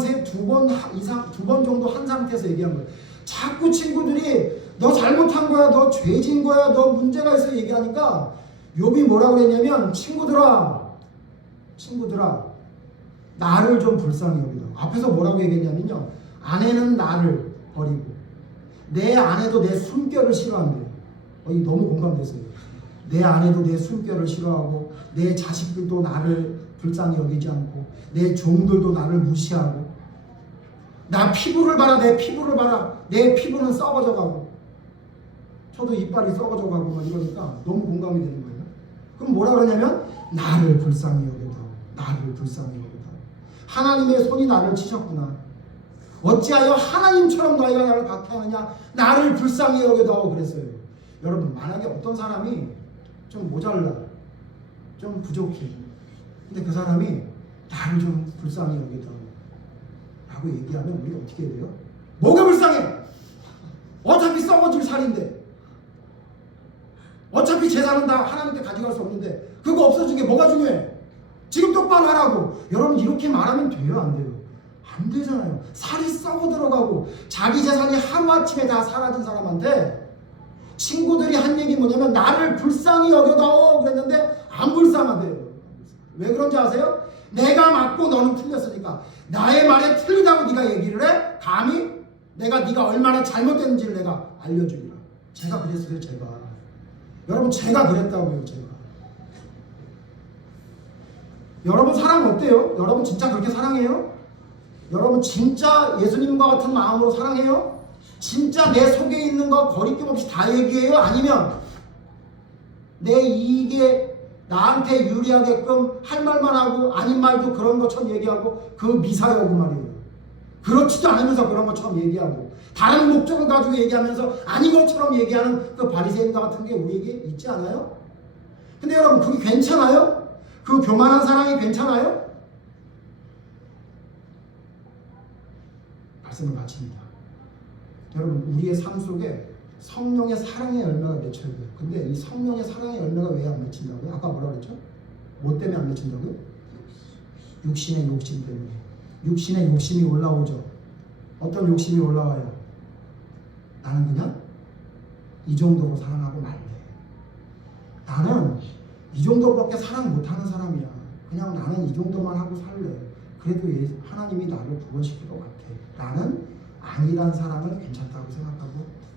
정도 한 상태에서 얘기한 거예요. 자꾸 친구들이 너 잘못한 거야, 너 죄진 거야, 너 문제가 있어 얘기하니까 욥이 뭐라고 했냐면 친구들아 나를 좀 불쌍히 여기다. 앞에서 뭐라고 얘기했냐면요 아내는 나를 버리고 내 아내도 내 숨결을 싫어한대요. 너무 공감됐어요. 내 아내도 내 숨결을 싫어하고 내 자식들도 나를 불쌍히 여기지 않고 내 종들도 나를 무시하고 나 피부를 봐라 내 피부를 봐라 내 피부는 썩어져 가고 저도 이빨이 썩어져 가고 막 이러니까 너무 공감이 되는 거예요. 그럼 뭐라 그러냐면 나를 불쌍히 여겨다오 나를 불쌍히 여겨다오 하나님의 손이 나를 치셨구나. 어찌하여 하나님처럼 너희가 나를 박해하느냐 나를 불쌍히 여겨다오 그랬어요. 여러분 만약에 어떤 사람이 좀 모자라 좀 부족해 근데 그 사람이 나를 좀 불쌍히 여겨다오 라고 얘기하면 우리 어떻게 해야 돼요? 뭐가 불쌍해? 어차피 썩어질 살인데 어차피 재산은 다 하나님께 가져갈 수 없는데 그거 없어진 게 뭐가 중요해? 지금 똑바로 하라고. 여러분 이렇게 말하면 돼요? 안 돼요? 안 되잖아요. 살이 썩어 들어가고 자기 재산이 하루아침에 다 사라진 사람한테 친구들이 한 얘기 뭐냐면 나를 불쌍히 여겨다오 그랬는데 안 불쌍하대요. 왜 그런지 아세요? 내가 맞고 너는 틀렸으니까 나의 말에 틀리다고 네가 얘기를 해? 감히 네가 얼마나 잘못됐는지를 내가 알려주리라. 제가 그랬어요. 여러분 제가 그랬다고요. 여러분 사랑 어때요? 여러분 진짜 그렇게 사랑해요? 여러분 진짜 예수님과 같은 마음으로 사랑해요? 진짜 내 속에 있는 거 거리낌 없이 다 얘기해요? 아니면 내 이익에 나한테 유리하게끔 할 말만 하고 아닌 말도 그런 것처럼 얘기하고 그 미사여구 말이에요. 그렇지도 않으면서 그런 것처럼 얘기하고 다른 목적을 가지고 얘기하면서 아닌 것처럼 얘기하는 그 바리새인과 같은 게 우리에게 있지 않아요? 근데 여러분 그게 괜찮아요? 그 교만한 사랑이 괜찮아요? 말씀을 마칩니다. 여러분 우리의 삶 속에 성령의 사랑의 열매가 맺혀야 돼요. 근데 이 성령의 사랑의 열매가 왜 안 맺힌다고요? 아까 뭐라 그랬죠? 뭐 때문에 안 맺힌다고요? 육신의 욕심 때문에. 육신의 욕심이 올라오죠. 어떤 욕심이 올라와요? 나는 그냥 이 정도로 사랑하고 말래. 나는 이 정도밖에 사랑 못하는 사람이야. 그냥 나는 이 정도만 하고 살래. 그래도 하나님이 나를 구원시킬 것 같아. 나는 아니란 사람은 괜찮다고 생각하고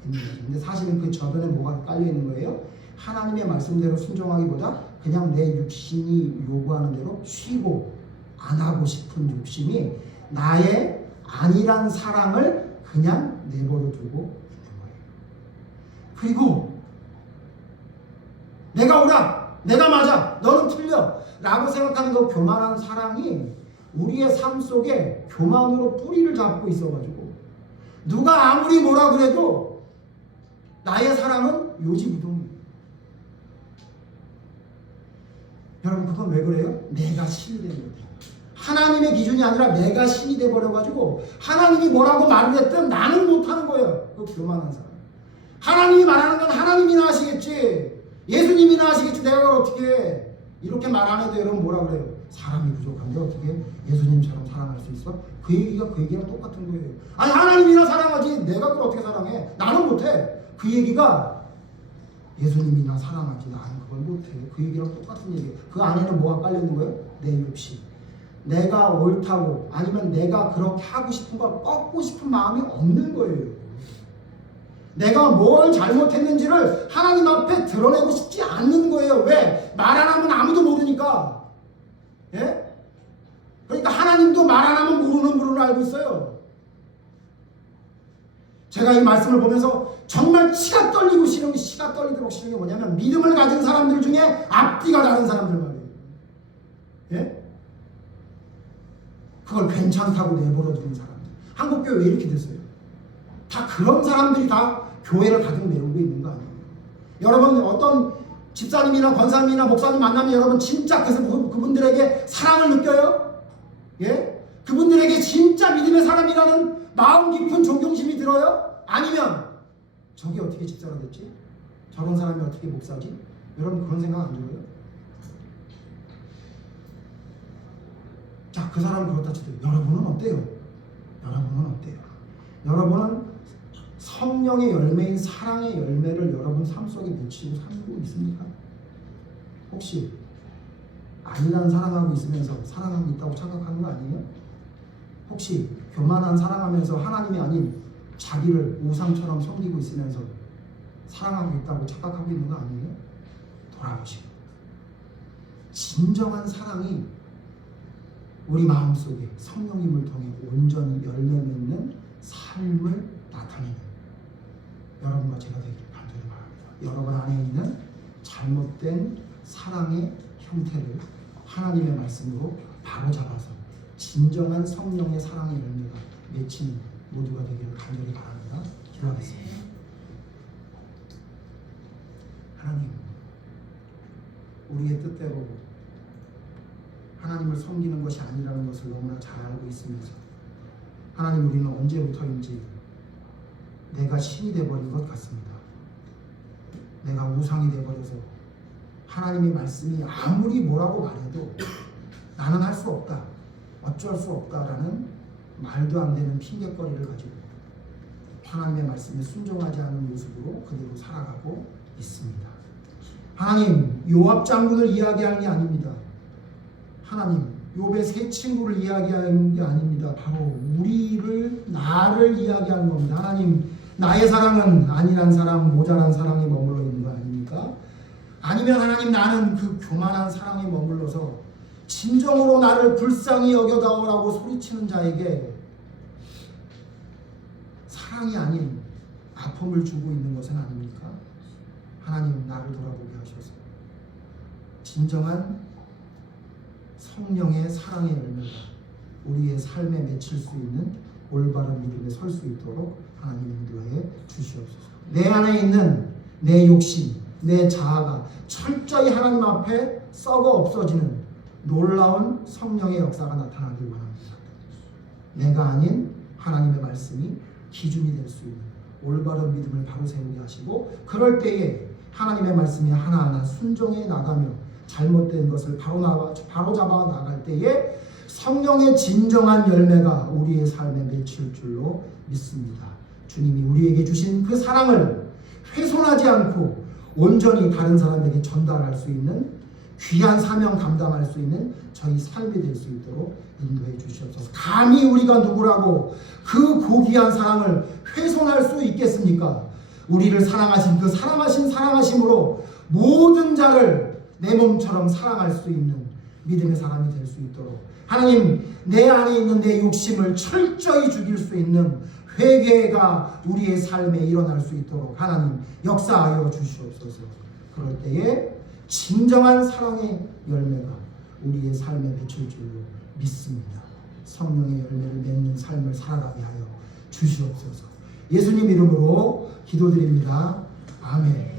있는 거죠. 근데 사실은 그 저변에 뭐가 깔려 있는 거예요? 하나님의 말씀대로 순종하기보다 그냥 내 육신이 요구하는 대로 쉬고 안 하고 싶은 욕심이 나의 아니란 사랑을 그냥 내버려 두고 있는 거예요. 그리고 내가 옳아, 내가 맞아, 너는 틀려 라고 생각하는 그 교만한 사랑이 우리의 삶 속에 교만으로 뿌리를 잡고 있어가지고 누가 아무리 뭐라 그래도 나의 사랑은 요지부동이에요. 여러분 그건 왜 그래요? 내가 신이 되는 거예요. 하나님의 기준이 아니라 내가 신이 돼버려가지고 하나님이 뭐라고 말을 했든 나는 못하는 거예요. 그 교만한 사람. 하나님이 말하는 건 하나님이나 하시겠지, 예수님이나 하시겠지, 내가 그걸 어떻게 해. 이렇게 말 안 해도 여러분 뭐라 그래요? 사람이 부족한데 어떻게 예수님처럼 사랑할 수 있어? 그 얘기가 그 얘기랑 똑같은 거예요. 아니 하나님이나 사랑하지 내가 그걸 어떻게 사랑해? 나는 못해. 그 얘기가 예수님이나 사랑하지 나는 그걸 못해. 그 얘기랑 똑같은 얘기예요. 그 안에는 뭐가 깔려 있는 거예요? 내 욕심. 내가 옳다고 아니면 내가 그렇게 하고 싶은 걸 꺾고 싶은 마음이 없는 거예요. 내가 뭘 잘못했는지를 하나님 앞에 드러내고 싶지 않는 거예요. 왜? 말 안 하면 아무도 모르니까. 예? 그러니까 하나님도 말 안 하면 모르는 분을 알고 있어요. 제가 이 말씀을 보면서 정말 치가 떨리고 싫은 게, 치가 떨리도록 싫은 게 뭐냐면 믿음을 가진 사람들 중에 앞뒤가 다른 사람들 말이에요. 예? 그걸 괜찮다고 내버려두는 사람들. 한국교회 왜 이렇게 됐어요? 다 그런 사람들이 다 교회를 가득 메우고 있는 거 아니에요? 여러분 어떤 집사님이나 권사님이나 목사님 만나면 여러분 진짜 그분들에게 사랑을 느껴요? 예? 그분들에게 진짜 믿음의 사람이라는 마음 깊은 존경심이 들어요? 아니면 저게 어떻게 집사가 됐지? 저런 사람이 어떻게 목사지? 여러분 그런 생각 안 들어요? 자, 그 사람은 그렇다 치더라도 여러분은 어때요? 여러분은 어때요? 여러분은 성령의 열매인 사랑의 열매를 여러분 삶 속에 맺히고 살고 있습니까? 혹시 아니란 사랑하고 있으면서 사랑하고 있다고 착각하는 거 아니에요? 혹시 교만한 사랑하면서 하나님이 아닌 자기를 우상처럼 섬기고 있으면서 사랑하고 있다고 착각하고 있는 거 아니에요? 돌아보시고 진정한 사랑이 우리 마음속에 성령님을 통해 온전히 열매 맺는 삶을 나타내는 여러분과 제가 되기를 간절히 바랍니다. 여러분 안에 있는 잘못된 사랑의 형태를 하나님의 말씀으로 바로잡아서 진정한 성령의 사랑의 열매가 맺히는 모두가 되기를 간절히 바랍니다. 기도하겠습니다. 하나님, 우리의 뜻대로 하나님을 섬기는 것이 아니라는 것을 너무나 잘 알고 있으면서 하나님, 우리는 언제부터인지 내가 신이 되어버린 것 같습니다. 내가 우상이 되어버려서 하나님의 말씀이 아무리 뭐라고 말해도 나는 할 수 없다, 어쩔 수 없다라는 말도 안 되는 핑계거리를 가지고 하나님의 말씀에 순종하지 않은 모습으로 그대로 살아가고 있습니다. 하나님, 요압 장군을 이야기하는 게 아닙니다. 하나님, 욥의 세 친구를 이야기하는 게 아닙니다. 바로 나를 이야기하는 겁니다. 하나님, 나의 사랑은 아니란 사랑, 모자란 사랑에 머물러 있는 거 아닙니까? 아니면 하나님, 나는 그 교만한 사랑에 머물러서 진정으로 나를 불쌍히 여겨다오라고 소리치는 자에게 사랑이 아닌 아픔을 주고 있는 것은 아닙니까? 하나님, 나를 돌아보게 하셔서 진정한 성령의 사랑의 열매가 우리의 삶에 맺힐 수 있는 올바른 믿음에 설 수 있도록 하나님 인도해 주시옵소서. 내 안에 있는 내 욕심, 내 자아가 철저히 하나님 앞에 썩어 없어지는 놀라운 성령의 역사가 나타나길 원합니다. 내가 아닌 하나님의 말씀이 기준이 될 수 있는 올바른 믿음을 바로 세우게 하시고, 그럴 때에 하나님의 말씀이 하나하나 순종해 나가며 잘못된 것을 바로 잡아 나갈 때에 성령의 진정한 열매가 우리의 삶에 맺힐 줄로 믿습니다. 주님이 우리에게 주신 그 사랑을 훼손하지 않고 온전히 다른 사람에게 전달할 수 있는 귀한 사명 감당할 수 있는 저희 삶이 될 수 있도록 인도해 주시옵소서. 감히 우리가 누구라고 그 고귀한 사랑을 훼손할 수 있겠습니까? 우리를 사랑하신 그 사랑하심으로 모든 자를 내 몸처럼 사랑할 수 있는 믿음의 사람이 될 수 있도록 하나님, 내 안에 있는 내 욕심을 철저히 죽일 수 있는 회개가 우리의 삶에 일어날 수 있도록 하나님 역사하여 주시옵소서. 그럴 때에 진정한 사랑의 열매가 우리의 삶에 맺힐 줄로 믿습니다. 성령의 열매를 맺는 삶을 살아가게 하여 주시옵소서. 예수님 이름으로 기도드립니다. 아멘.